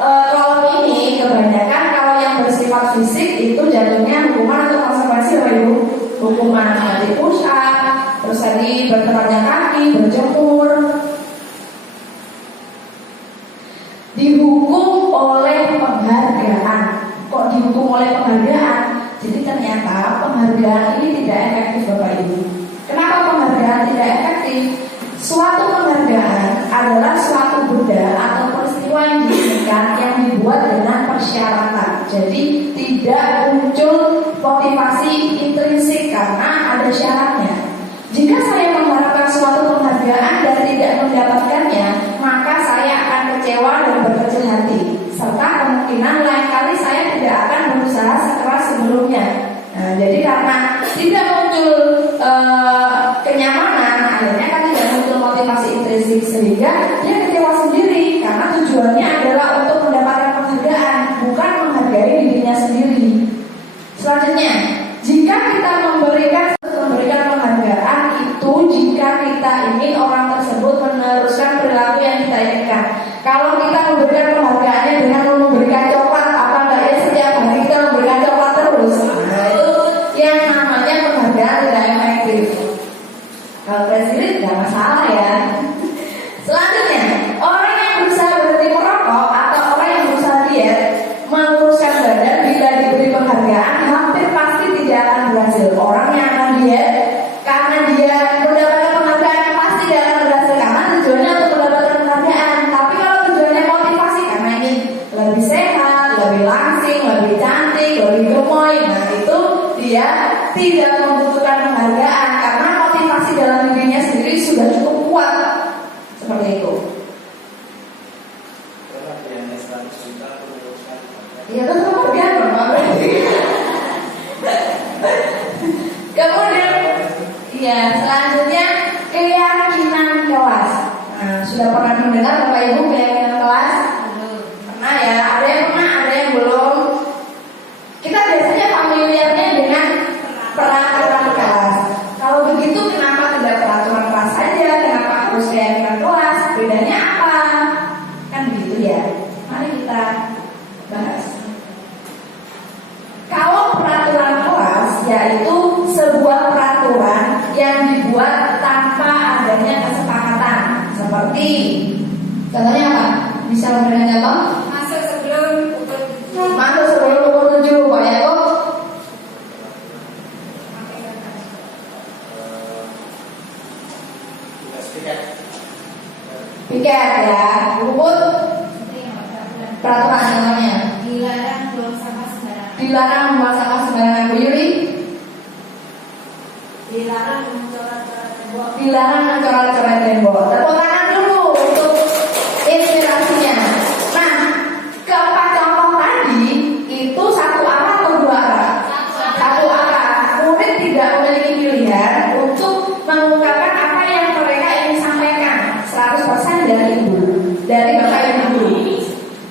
kolom ini kebanyakan kalau yang bersifat fisik itu jatuhnya hukuman atau konsekuensi apa ibu? Hukuman. Tadi push up, terus tadi bertelanjang kaki, berjemur. Dihukum oleh penghargaan. Kok dihukum oleh penghargaan? Jadi ternyata penghargaan ini tidak efektif Bapak Ibu. Kenapa penghargaan tidak efektif? Suatu penghargaan adalah suatu benda atau peristiwa yang diinginkan yang dibuat dengan persyaratan. Jadi tidak muncul motivasi intrinsik karena ada syaratnya. Jika saya mengharapkan suatu penghargaan dan tidak mendapatkannya, maka saya akan kecewa dan berkecil hati. Serta kemungkinan lain kali saya tidak akan berusaha sekeras sebelumnya. Nah, jadi karena tidak muncul kenyamanan, akhirnya kan tidak muncul motivasi intrinsik sehingga dia kecewa sendiri karena tujuannya adalah untuk mendapatkan penghargaan, bukan menghargai dirinya sendiri. Selanjutnya, jika kita memberikan penghargaan itu jika kita ingin orang tersebut meneruskan perilaku yang kita inginkan. Kalau kita memberikan penghargaannya dengan memberikan coklat, apa enggak ya setiap hari kita memberikan coklat terus? Nah, itu yang namanya penghargaan tidak efektif. Kalau presiden nggak masalah ya. Selanjutnya, orang yang berusaha berhenti merokok atau orang yang berusaha diet menguruskan badan bila diberi penghargaan hampir pasti tidak akan berhasil. Orang yang akan diet karena dia mendapatkan penghargaan pasti tidak akan berhasil karena tujuannya untuk mendapatkan penghargaan. Tapi kalau tujuannya motivasi karena ingin lebih sehat, lebih langsing, lebih cantik, lebih gemoy, nah itu dia tidak membutuhkan penghargaan karena motivasi dalam dirinya sendiri sudah cukup kuat. Seperti itu. Ya itu penghargaan Bapak. Kemudian ya selanjutnya keyakinan kelas. Nah, sudah pernah mendengar Bapak Ibu keyakinan kelas? Pernah ya, ada yang pernah, ada yang belum. Kita biasanya familiarnya dengan peraturan kelas. Kalau begitu kenapa tidak peraturan kelas saja? Kenapa harus keyakinan kelas? Bedanya apa? Kan begitu ya. Mari kita bahas. Kalau peraturan kelas yaitu sebuah peraturan yang dibuat tanpa adanya kesepakatan. Seperti contohnya apa? Bisa memberikan contoh? Masuk sebelum pukul 7 Pak Yakob. Piket ya, rumput peraturan namanya. dilarang buang sampah sembarangan. Dilarang buang sampah sembarangan. Bu Yuri? Dilarang mencoret-coret tembok. Dilarang mencoret-coret tembok. Tepuk tangan dulu untuk inspirasinya. Nah, keempat contoh tadi itu satu arah atau dua arah? Satu arah. Murid tidak memiliki pilihan untuk mengungkapkan apa yang mereka ingin sampaikan 100% dari ibu, dari bapak ibu guru.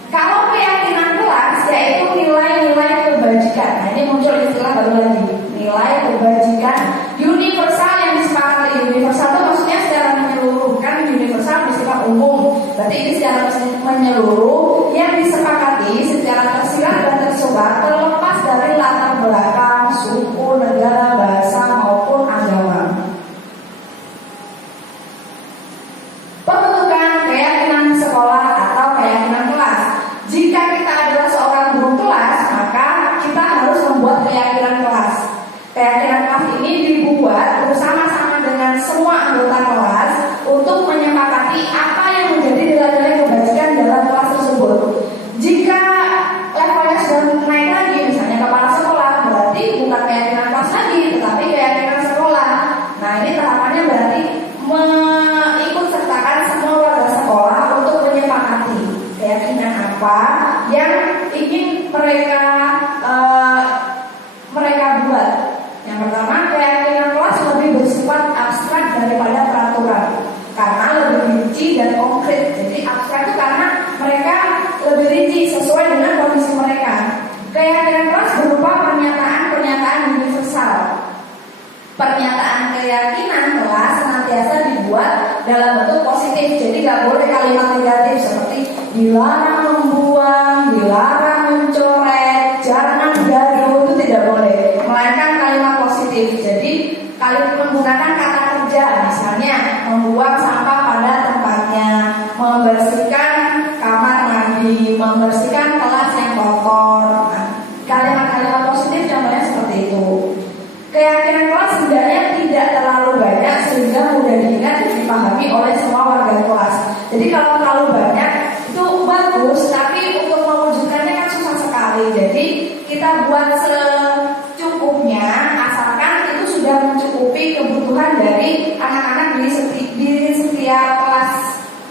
Kalau keyakinan kelas yaitu nilai-nilai kebajikan. Nah, ini muncul istilah baru lagi, nilai kebajikan universal yang disepakati. Universal itu maksudnya secara menyeluruh, kan universal bersifat umum. Berarti ini secara menyeluruh yang disepakati secara tersirat dan tersurat terlepas dari latar belakang, suku, negara, bahasa maupun agama. Pembentukan keyakinan sekolah atau keyakinan kelas. Jika kita adalah seorang guru kelas, maka kita harus membuat keyakinan kelas. Keyakinan kelas ini ini dibuat bersama-sama dengan semua anggota kelas untuk menyepakati apa yang menjadi nilai-nilai kebajikan dalam kelas tersebut. Jika levelnya sudah naik lagi, misalnya kepala sekolah, berarti bukan keyakinan kelas lagi, tetapi keyakinan sekolah. Nah, ini tahapannya berarti mengikut sertakan semua warga sekolah untuk menyepakati keyakinan apa yang ingin mereka buat. Yang pertama, keyakinan kelas lebih bersifat abstrak daripada peraturan karena lebih rinci dan konkret. Jadi abstrak itu karena mereka lebih rinci sesuai dengan kondisi mereka. Keyakinan kelas berupa pernyataan-pernyataan universal. Pernyataan keyakinan kelas senantiasa dibuat dalam bentuk positif. Jadi nggak boleh kalimat negatif seperti dilarang membuang, dilarang mencoret, jangan gaduh, itu tidak boleh. Melainkan kalimat positif. Jadi kalimat menggunakan kata kerja, misalnya membuang sampah pada tempatnya, membersihkan kamar mandi, membersihkan kelas yang kotor. Nah, kalimat-kalimat positif contohnya seperti itu. Keyakinan kelas sebenarnya tidak terlalu banyak sehingga mudah diingat dan dipahami oleh semua warga kelas. Jadi kalau terlalu banyak itu bagus, tapi untuk mewujudkannya kan susah sekali. Jadi kita buat secukupnya, asalkan itu sudah mencukupi kebutuhan dari anak-anak di setiap kelas.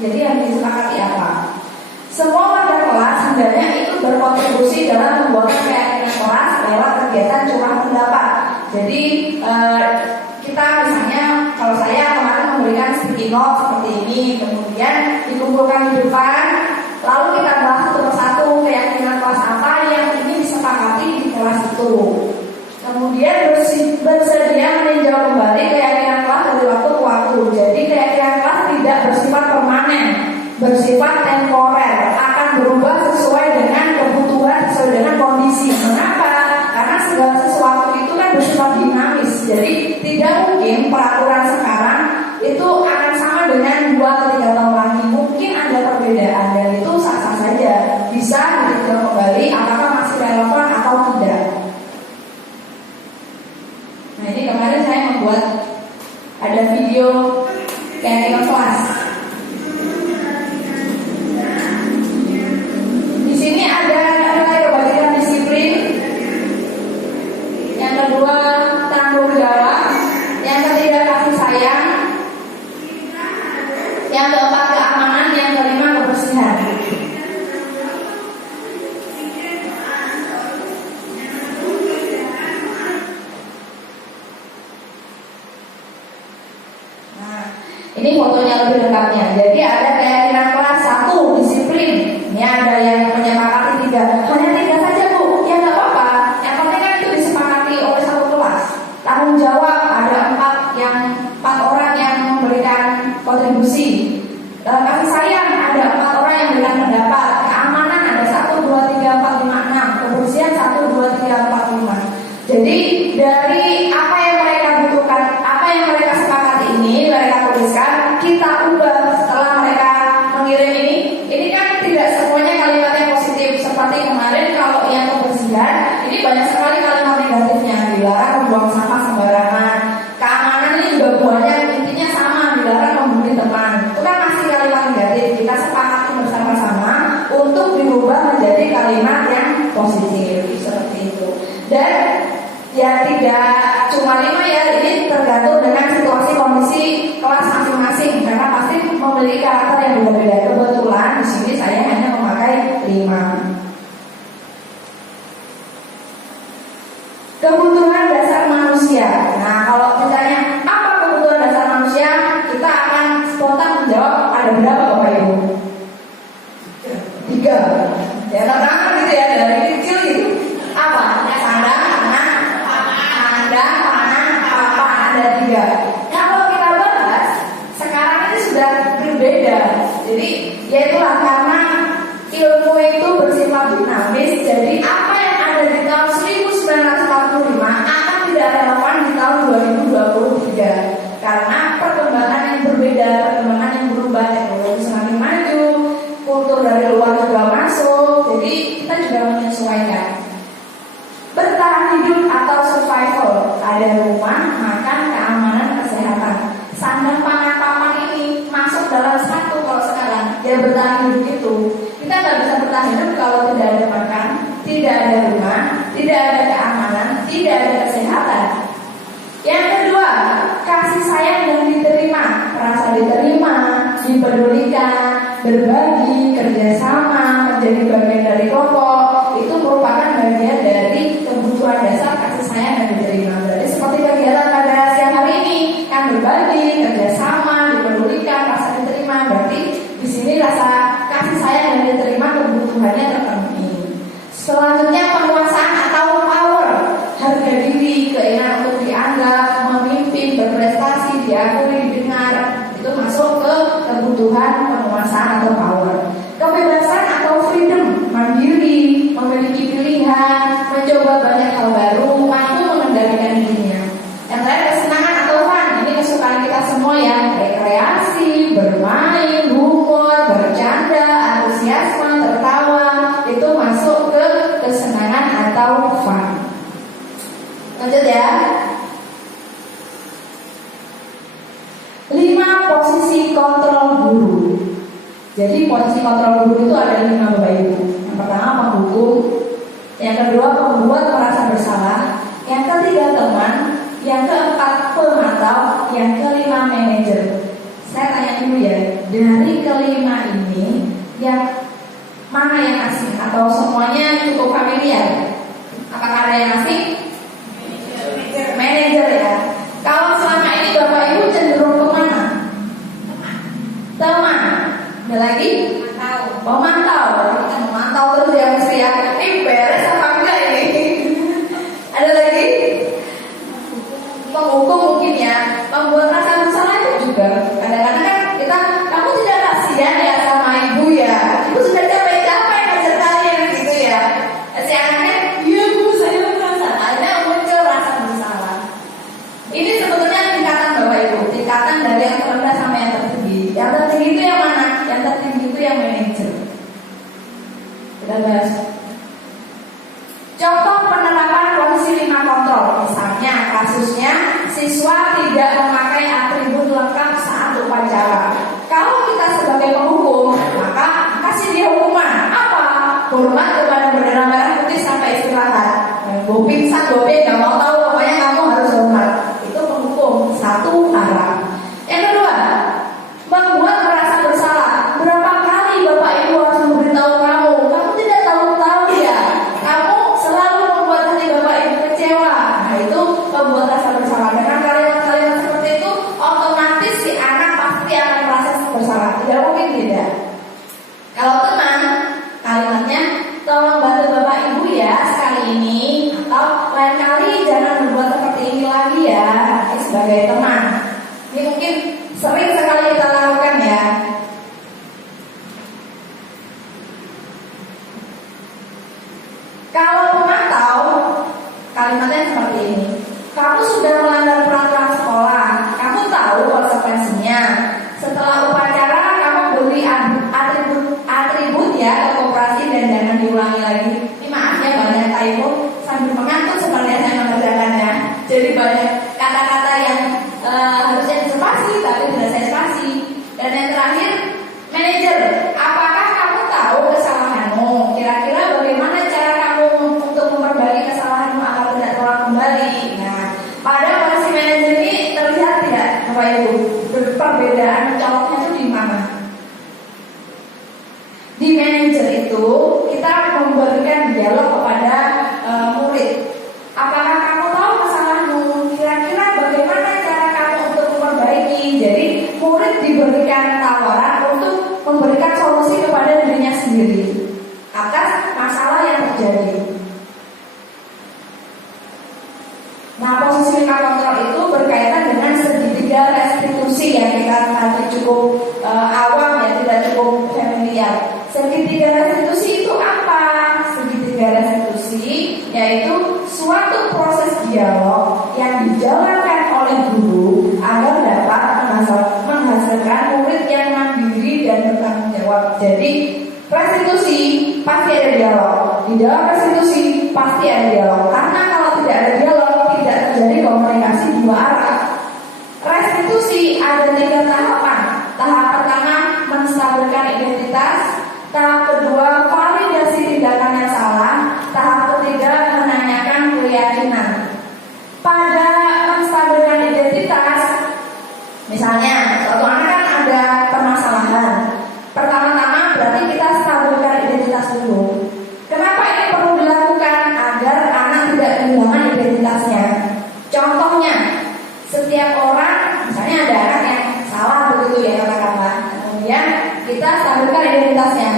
Jadi yang disepakati apa? Semua warga kelas sebenarnya ikut berkontribusi dalam membuat keyakinan kelas lewat kegiatan curah pendapat. Jadi kita misalnya kalau saya kemarin memberikan sticky note seperti ini, kemudian dikumpulkan di depan, lalu kita bahas satu persatu keyakinan kelas apa yang ingin disepakati di kelas itu. Kemudian bersedia meninjau kembali keyakinan kelas dari waktu ke waktu. Jadi keyakinan kelas tidak bersifat permanen, bersifat temporer, akan berubah sesuai dengan kebutuhan, sesuai dengan kondisi. Mengapa? Karena segala sesuatu itu kan bersifat dinamis. Jadi tidak mungkin peraturan sekarang itu akan sama dengan 2-3 tahun lagi. Mungkin ada perbedaan dan itu sah-sah saja. Bisa ditinjau kembali apakah masih relevan atau tidak. Nah, ini kemarin saya membuat ada video keyakinan kelas. Di sini ada nilai kebajikan disiplin. Yang kedua, tanggung jawab. Yang ketiga, kasih sayang. Yang keempat, keamanan. Yang kelima, kebersihan. Nah, ini fotonya lebih dekatnya. Jadi ada keyakinan kelas 1, disiplin. Ini ada yang menyepakati 3. Hanya 3 saja, Bu. Ya nggak apa-apa. Yang penting kan itu disepakati oleh satu kelas. Tanggung jawab ada 4 orang yang memberikan kontribusi. Kasih sayang ada 4 orang yang memberikan pendapat. Keamanan ada 1, 2, 3, 4, 5, 6. Kebersihan 1, 2, 3, 4, 5. Jadi dari apa yang mereka butuhkan, apa yang mereka sepakati ini mereka tuliskan, kita ubah setelah mereka mengirim ini. Ini kan tidak semuanya kalimatnya positif. Seperti kemarin kalau yang kebersihan, ini banyak sekali kalimat negatifnya. Dilarang membuang sampah sembarangan. Keamanan ini juga banyak, intinya sama, dilarang membuli teman. Itu kan masih kalimat negatif. Kita sepakati bersama-sama untuk dirubah menjadi kalimat yang positif. Seperti itu. Dan ya tidak cuma 5 ya, ini tergantung dengan situasi kondisi kelas masing-masing karena pasti memiliki karakter yang berbeda. Kebetulan di sini saya hanya memakai 5. Kebutuhan dasar manusia. Nah, kalau ditanya apa kebutuhan dasar manusia, kita akan spontan menjawab ada berapa Bapak Ibu? 3. Ya pertama gitu ya, dari kecil gitu. Apa? Sandang, panah, papan, ada 3. Kalau kita bahas sekarang ini sudah berbeda. Jadi yaitulah karena ilmu itu bersifat dinamis. Jadi apa yang ada di tahun 1945 akan tidak relevan di tahun 2023 karena perkembangan yang berbeda, perkembangan yang berubah, teknologi semakin maju, kultur dari luar juga masuk. Jadi kita juga menyesuaikan. Bertahan hidup atau survival, ada rumah, tidak ada rumah, tidak ada keamanan, tidak ada kesehatan. Yang kedua, kasih sayang dan diterima, merasa diterima, dipedulikan, berbagi, kerjasama, menjadi bagian dari kelompok, itu merupakan bagian dari kebutuhan dasar kasih sayang dan diterima. Berarti seperti kegiatan pada siang hari ini, kan berbagi, kerjasama, dipedulikan, merasa diterima. Berarti di sini rasa kasih sayang dan diterima kebutuhannya terpenuhi. Selanjutnya penguasaan atau power, harga diri, keinginan untuk dianggap, memimpin, berprestasi, diakui, didengar, itu masuk ke kebutuhan penguasaan atau power. Kebebasan atau freedom, mandiri, memiliki pilihan, mencoba banyak hal baru, mampu mengendalikan dirinya. Yang terakhir kesenangan atau fun, ini kesukaan kita semua ya, rekreasi, bermain, humor, bercanda, antusiasme, tertawa, itu masuk ke kesenangan atau fun. Lanjut ya. 5 posisi kontrol guru. Jadi posisi kontrol guru itu ada 5 Bapak Ibu. Yang pertama penghukum, yang kedua pembuat merasa bersalah, yang ketiga teman, yang keempat pemantau, yang kelima manajer. Saya tanya dulu ya, dari kelima ini yang mana yang asing atau semuanya cukup familiar? Apakah ada yang asing? Manajer ya. Kalau selama ini Bapak Ibu cenderung kemana? Teman. Ada lagi? Pemantau. Kita memantau terus ya mesti ya. Ini beres apa enggak ini? Ada lagi? Penghukum mungkin ya. Membuat rasa bersalah itu juga. Kadang-kadang kan kita, kamu tidak kasihan ya sama ibu ya. Ibu sudah capek-capek ngajar kalian gitu ya. Si anaknya, iya bu saya merasa. Ada muncul rasa bersalah. Ini sebetulnya tingkatan Bapak Ibu, tingkatan dari yang terendah sama yang tertinggi. Yang tertinggi itu yang mana? Yang tertinggi itu yang manajer. Kita bahas. Contoh penerapan posisi 5 kontrol. Misalnya kasusnya siswa tidak memakai atribut lengkap saat upacara. Kalau kita sebagai penghukum, maka kasih dia hukuman. Apa? Hormat kepada bendera merah putih sampai istirahat. Gue pingsan, gue gak mau tahu, pokoknya kamu harus hormat. Itu penghukum, satu arah. Yang kedua, membuat merasa bersalah. Berapa kali Bapak Ibu harus memberitahu kamu, kamu tidak tahu-tahu ya, kamu selalu membuat hati Bapak Ibu kecewa. Nah itu membuat rasa bersalah. Dengan kalimat-kalimat seperti itu, otomatis si anak pasti akan merasa bersalah. Tidak mungkin tidak. Kalau teman, kalimatnya tolong bantu Bapak Ibu ya sekali ini, atau lain kali jangan berbuat seperti ini lagi ya. Ini sebagai teman. Ini mungkin sering sekali kita lakukan ya. Kalau pemantau, kalimatnya seperti ini. Kamu sudah melanggar peraturan sekolah. Kamu tahu konsekuensinya. Setelah upacara kamu beri atribut ya ke koperasi dan jangan diulangi lagi. Ini maaf ya banyak typo sambil mengantuk seperti yang saya mengerjakannya. Jadi banyak kata-kata yang harusnya dispasi tapi tidak saya spasi. Dan yang terakhir manajer. Apakah kamu tahu kesalahanmu? Kira-kira bagaimana cara kamu untuk memperbaiki kesalahanmu agar tidak terulang kembali? Nah, pada posisi manajer ini terlihat tidak Bapak Ibu perbedaan coloknya itu di mana? Di manajer itu kita memberikan dialog kepada murid. Apakah kamu tahu kesalahanmu? Kira-kira bagaimana cara kamu untuk memperbaiki? Jadi murid diberikan tawaran untuk memberikan solusi kepada dirinya sendiri atas masalah yang terjadi. Nah, posisi 5 kontrol itu berkaitan dengan segitiga restitusi yang kita tadi cukup awam ya, tidak cukup familiar. Segitiga restitusi itu apa? Segitiga restitusi yaitu suatu proses dialog yang dijalankan oleh guru agar dapat menghasilkan murid yang mandiri dan bertanggung jawab. Jadi restitusi pasti ada dialog. Di dalam restitusi pasti ada dialog. Karena kalau tidak ada dialog tidak terjadi komunikasi dua arah. Restitusi ada 3 tahapan. Tahap pertama menstabilkan identitas. Tahap kedua validasi tindakan yang salah. Tahap Misalnya, suatu anak kan ada permasalahan. Pertama-tama berarti kita stabilkan identitas dulu. Kenapa ini perlu dilakukan? Agar anak tidak kehilangan identitasnya. Contohnya, setiap orang, misalnya ada anak yang salah begitu ya katakanlah, kemudian kita stabilkan identitasnya.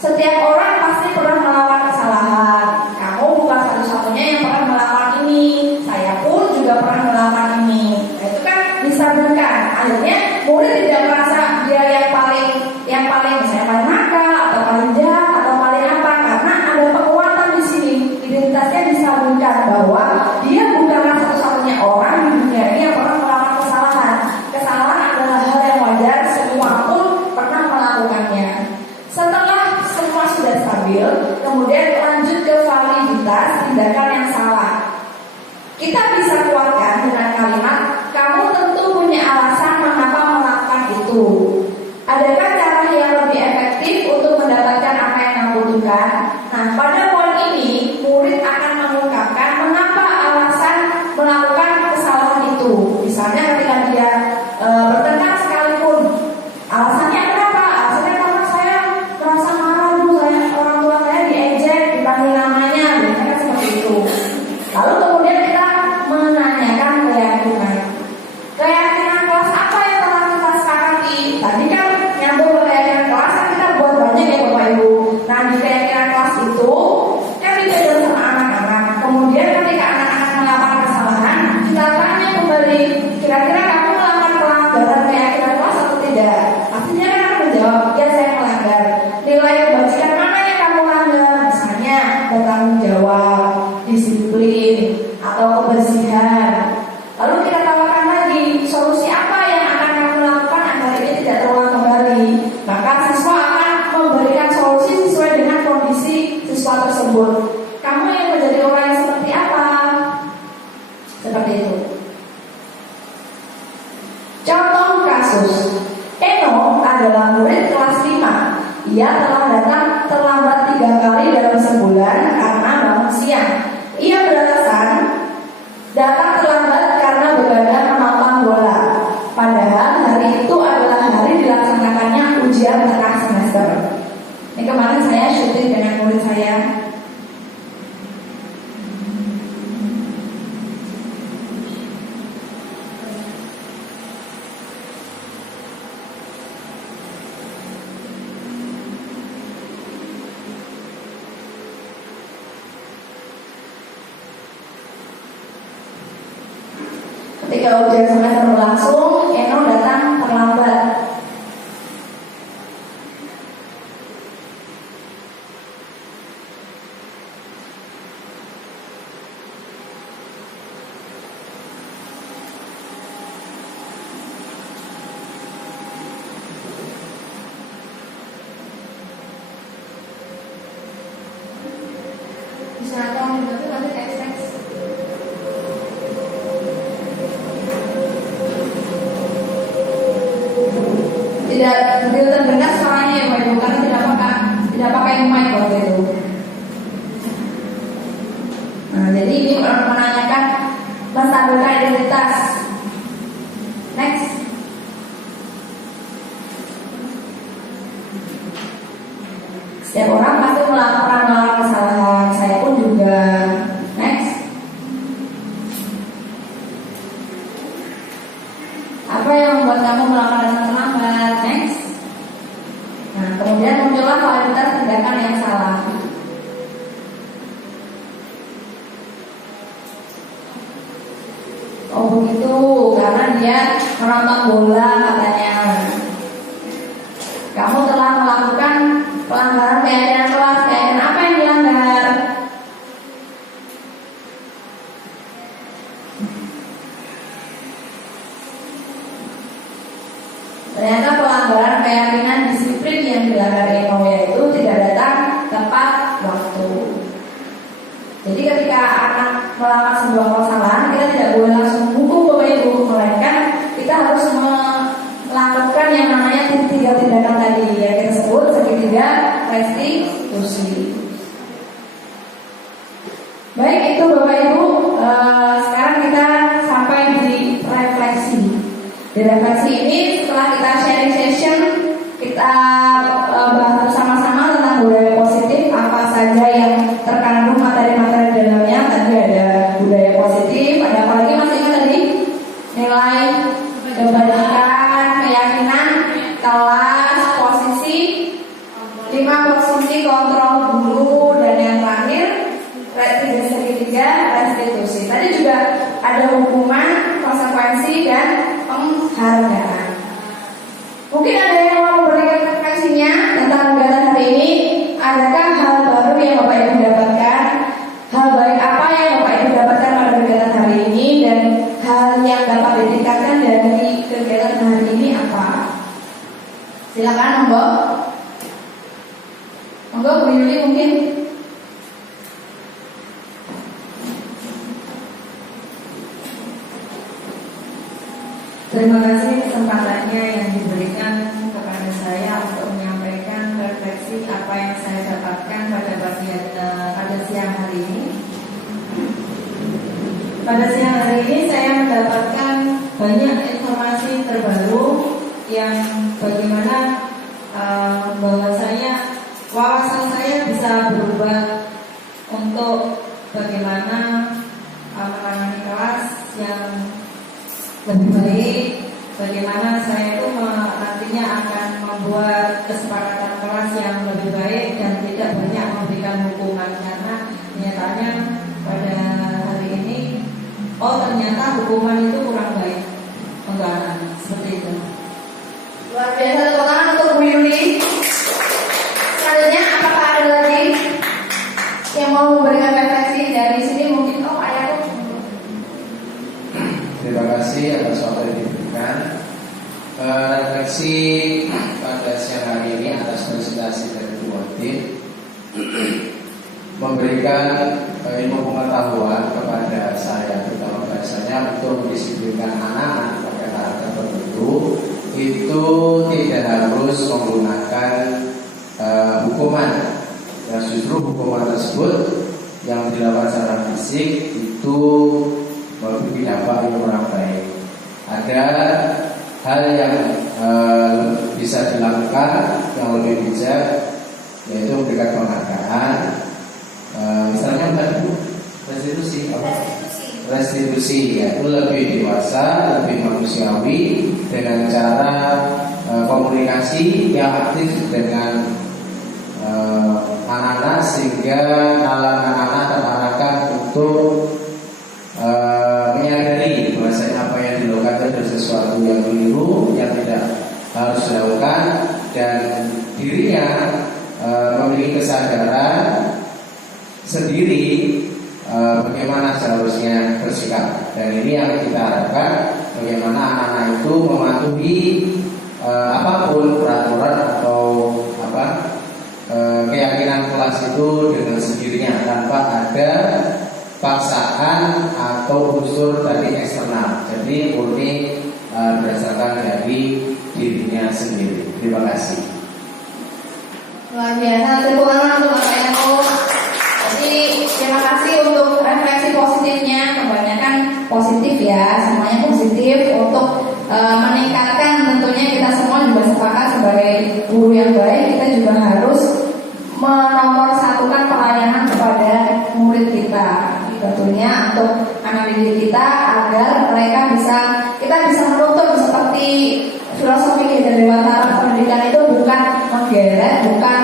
Setiap orang pasti pernah melakukan kesalahan. Kamu bukan satu-satunya yang pernah melakukan ini. Saya pun juga pernah melakukan ini. Nah, itu kan distabilkan. Akhirnya murid tidak merasa dia yang paling misalnya paling nakal atau paling jahat atau paling apa, karena ada penguatan di sini. Identitasnya distabilkan bahwa dia bukanlah satu-satunya orang di dunia ini yang pernah melakukan kesalahan. Kesalahan adalah hal yang wajar, semua pun pernah melakukannya. Setelah semua sudah stabil, kemudian lanjut ke validitas tindakan yang salah. Kita bisa kuatkan dengan kalimat, kamu tentu punya alasan mengapa melakukan itu. Adakah cara yang lebih efektif untuk mendapatkan apa yang kamu butuhkan? Nah, pada poin ini, murid akan mengungkapkan mengapa alasan melakukan kesalahan itu. Misalnya ketika dia bertengkar sekalipun, alasannya kenapa? Alasannya karena saya merasa marah dulu, orang tua saya diejek, dipanggil namanya, biasanya seperti itu. Lalu kemudian kita menanyakan keyakinan kelas apa yang telah kita sepakati. Tadi kan nyambung ke keyakinan kelas, kan kita buat banyak ya Bapak Ibu. Nah, di keyakinan kelas itu kan dijajar sama anak-anak. Kemudian ketika anak-anak melakukan kesalahan, kita tanya kembali, kira-kira kamu melakukan pelanggaran keyakinan kelas atau tidak? Pastinya kan akan menjawab, ya saya melanggar. Nilai kebajikan mana yang kamu langgar? Misalnya bertanggung jawab, disiplin, atau kebersihan. Lalu kita tawarkan lagi, solusi apa yang akan kamu lakukan agar ini tidak terulang kembali. Maka siswa akan memberikan solusi sesuai dengan kondisi siswa tersebut. Kamu yang menjadi orang yang seperti apa? Seperti itu. Contoh kasus, Eno adalah murid kelas 5. Ia telah datang terlambat 3 kali dalam sebulan karena bangun siang. Ia beralasan datang terlambat karena begadang menonton bola. Padahal hari itu adalah hari dilaksanakannya ujian tengah semester. Ini kemarin saya syuting dengan murid saya. Ketika ujian semester berlangsung, Eno datang terlambat. Bisa tolong dibantu nanti teks-teks. Tidak terdengar suaranya ya Pak Ibu, karena tidak pakai mic waktu itu. Nah, jadi ini menanyakan menstabilkan identitas. Next. Setiap orang pasti melakukan kesalahan, saya pun juga. Next. Apa yang membuat kamu melakukan dengan terlambat? Next. Nah, kemudian muncullah kualitas tindakan yang salah. Oh begitu, karena dia menonton bola katanya. Kamu telah melakukan pelanggaran keyakinan kelas. Keyakinan apa yang dilanggar? Ternyata pelanggaran keyakinan disiplin yang dilanggar Eno yaitu tidak datang tepat waktu. Jadi ketika anak melakukan sebuah kesalahan, kita tidak boleh langsung hukum Bapak Ibu, melainkan kita harus melakukan yang namanya 3 tindakan tadi yang kita sebut segitiga restitusi. Baik, itu Bapak Ibu. Sekarang kita sampai di refleksi. Di refleksi ini setelah kita sharing session, kita bahas bersama-sama tentang budaya positif, apa saja yang terkandung materi-materi dalamnya. Tadi ada budaya positif, ada apa lagi Mas Ingat tadi? Nilai, kebaikan, keyakinan, kelas, posisi, 5 posisi kontrol guru, dan yang terakhir segitiga restitusi. Tadi juga ada hukuman, konsekuensi, dan penghargaan. Mungkin ada yang mau memberikan refleksinya tentang kegiatan hari ini. Adakah hal baru yang Bapak Ibu dapatkan? Hal baik apa yang Bapak Ibu dapatkan pada kegiatan hari ini, dan hal yang dapat ditingkatkan dari kegiatan hari ini apa? Silakan, monggo. Monggo Bu Yuli mungkin. Terima kasih kesempatannya yang diberikan kepada saya untuk menyampaikan refleksi apa yang saya dapatkan pada siang hari ini. Pada siang hari ini saya mendapatkan banyak informasi terbaru yang bagaimana bahwasanya wawasan saya bisa berubah untuk bagaimana menangani kelas yang lebih baik, bagaimana saya itu nantinya akan membuat kesepakatan kelas yang lebih baik dan tidak banyak memberikan hukuman, karena nyatanya pada hari ini ternyata hukuman itu kurang baik untuk anak, seperti itu. Luar biasa, tepuk tangan untuk Bu Yuli. Selanjutnya apakah ada lagi yang mau memberikan refleksi dari sini? Mungkin ayahku. Terima kasih atas waktu yang diberikan. Refleksi pada siang hari ini atas presentasi dari Bu Watin memberikan ilmu pengetahuan kepada saya, terutama bahasanya untuk mendisiplinkan anak-anak pada karakter tertentu itu tidak harus menggunakan hukuman. Dan justru hukuman tersebut yang dilakukan secara fisik itu memiliki dampak yang kurang baik. Ada hal yang bisa dilakukan yang lebih bijak, yaitu memberikan penghargaan. Misalnya tadi restitusi, yaitu lebih dewasa, lebih manusiawi dengan cara komunikasi yang aktif dengan anak-anak, sehingga anak-anak terarahkan untuk menyadari bahwasanya apa yang dilakukan itu adalah sesuatu yang keliru, yang tidak harus dilakukan, dan dirinya memiliki kesadaran sendiri bagaimana seharusnya bersikap. Dan ini yang kita harapkan, bagaimana anak-anak itu mematuhi apapun peraturan atau keyakinan kelas itu dengan sendirinya tanpa ada paksaan atau unsur dari eksternal. Jadi murni berdasarkan dari dirinya sendiri. Terima kasih. Luar biasa, tepuk tangan untuk Bapak Ibu. Jadi terima kasih untuk refleksi positifnya, kebanyakan positif ya, semuanya positif untuk meningkatkan. Tentunya kita semua juga sepakat sebagai guru yang baik, kita juga harus menomorsatukan pelayanan kepada murid kita. Tentunya untuk anak didik kita agar mereka kita bisa menuntut seperti filosofi dari Dewata pendidikan itu bukan menggeret, bukan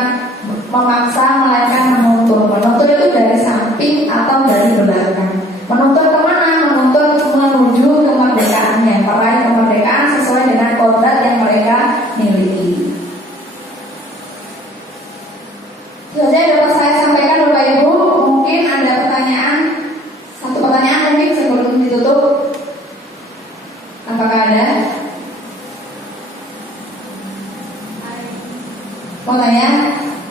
memaksa, melainkan menuntut. Menuntut itu dari samping atau dari belakang. Menuntut kemana? Menuntut menuju kemerdekaannya, meraih kemerdekaan sesuai dengan kodrat yang mereka miliki. Itu saja yang dapat saya sampaikan Bapak Ibu. Mungkin ada pertanyaan. Satu pertanyaan mungkin sebelum ditutup. Apakah ada? Mau tanya?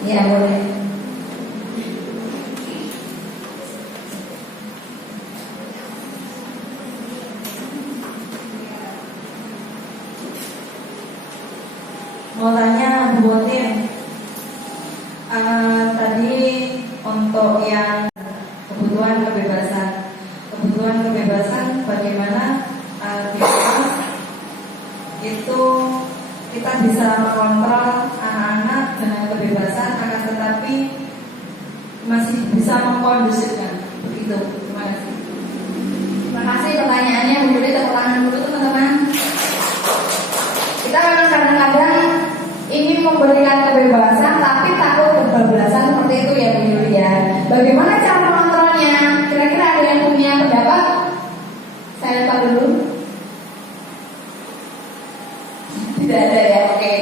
Ya boleh. Mau tanya Bu Botin, tadi untuk yang kebutuhan kebebasan bagaimana kita itu kita bisa mengontrol anak-anak dengan kebebasan, akan tetapi masih bisa mengkondusifkan. Begitu. Terima kasih. Terima kasih pertanyaannya. Menjadi tepuk tangan dulu teman-teman. Kita memang kadang-kadang ingin memberikan kebebasan tapi takut kebablasan seperti itu ya Bu Yuli ya. Bagaimana cara mengontrolnya? Kira-kira ada yang punya pendapat? Saya lupa dulu. Tidak ada ya, oke.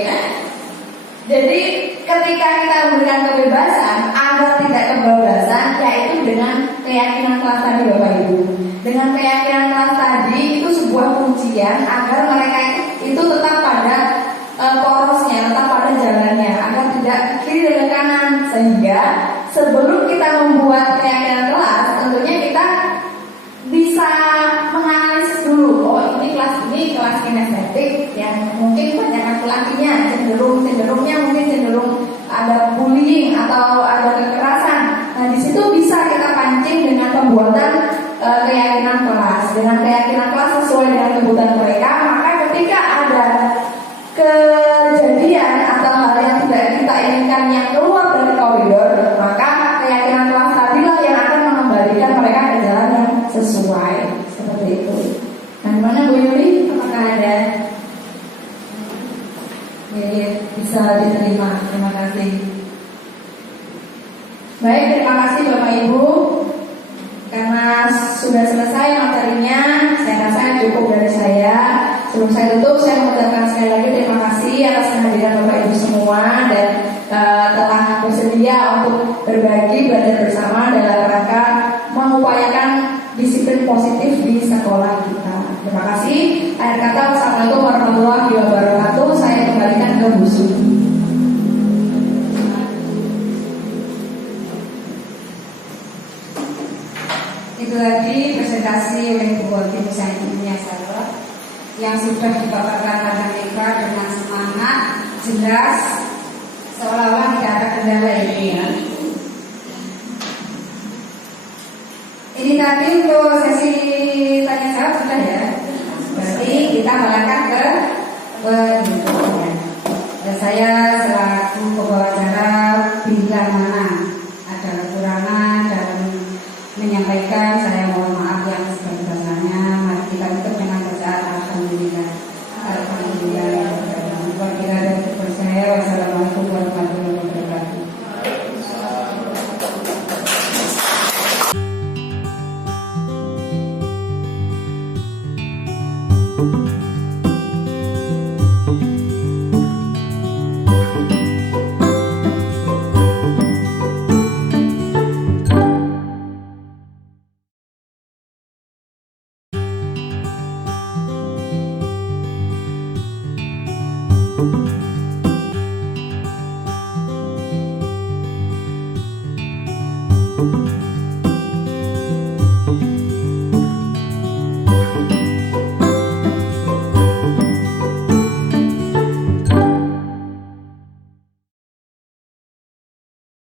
Jadi ketika kita memberikan kebebasan agar tidak kebablasan, yaitu dengan keyakinan kelas tadi Bapak Ibu. Dengan keyakinan kelas tadi itu sebuah kuncian agar mereka itu tetap pada porosnya, tetap pada jalannya, agar tidak kiri dan kanan. Sehingga sebelum kita membuat keyakinan kelas, tentunya kita bisa menganalisis dulu. Oh, ini kelas kinestetik yang mungkin banyak laki-lakinya, cenderungnya mungkin cenderung ada bullying atau ada kekerasan. Nah, di situ bisa kita pancing dengan pembuatan keyakinan kelas. Dengan keyakinan kelas sesuai dengan kebutuhan mereka, maka ketika ada kejadian atau hal yang tidak kita inginkan yang keluar dari koridor, maka keyakinan kelas tadilah yang akan mengembalikan mereka ke jalan yang sesuai. Seperti itu. Nah, gimana Bu Yuli? Apakah ada? Ya, bisa diterima. Terima kasih. Baik, terima kasih Bapak Ibu. Karena sudah selesai materinya, saya rasa cukup dari saya. Sebelum saya tutup, saya mengucapkan sekali lagi terima kasih atas kehadiran Bapak Ibu semua dan telah bersedia untuk berbagi, belajar bersama dalam rangka mengupayakan disiplin positif di sekolah kita. Terima kasih. Akhir kata, wassalamualaikum warahmatullahi wabarakatuh. Saya kembalikan ke Bu Su. Itu tadi presentasi oleh Bu Tim Saintimnya Sarwa yang sudah dipaparkan pada mereka dengan semangat, jelas, seolah-olah tidak ada kendala ini ya. Ini tadi untuk sesi tanya jawab sudah ya. Berarti kita melangkah ke penelitian. Dan saya selaku pembawa acara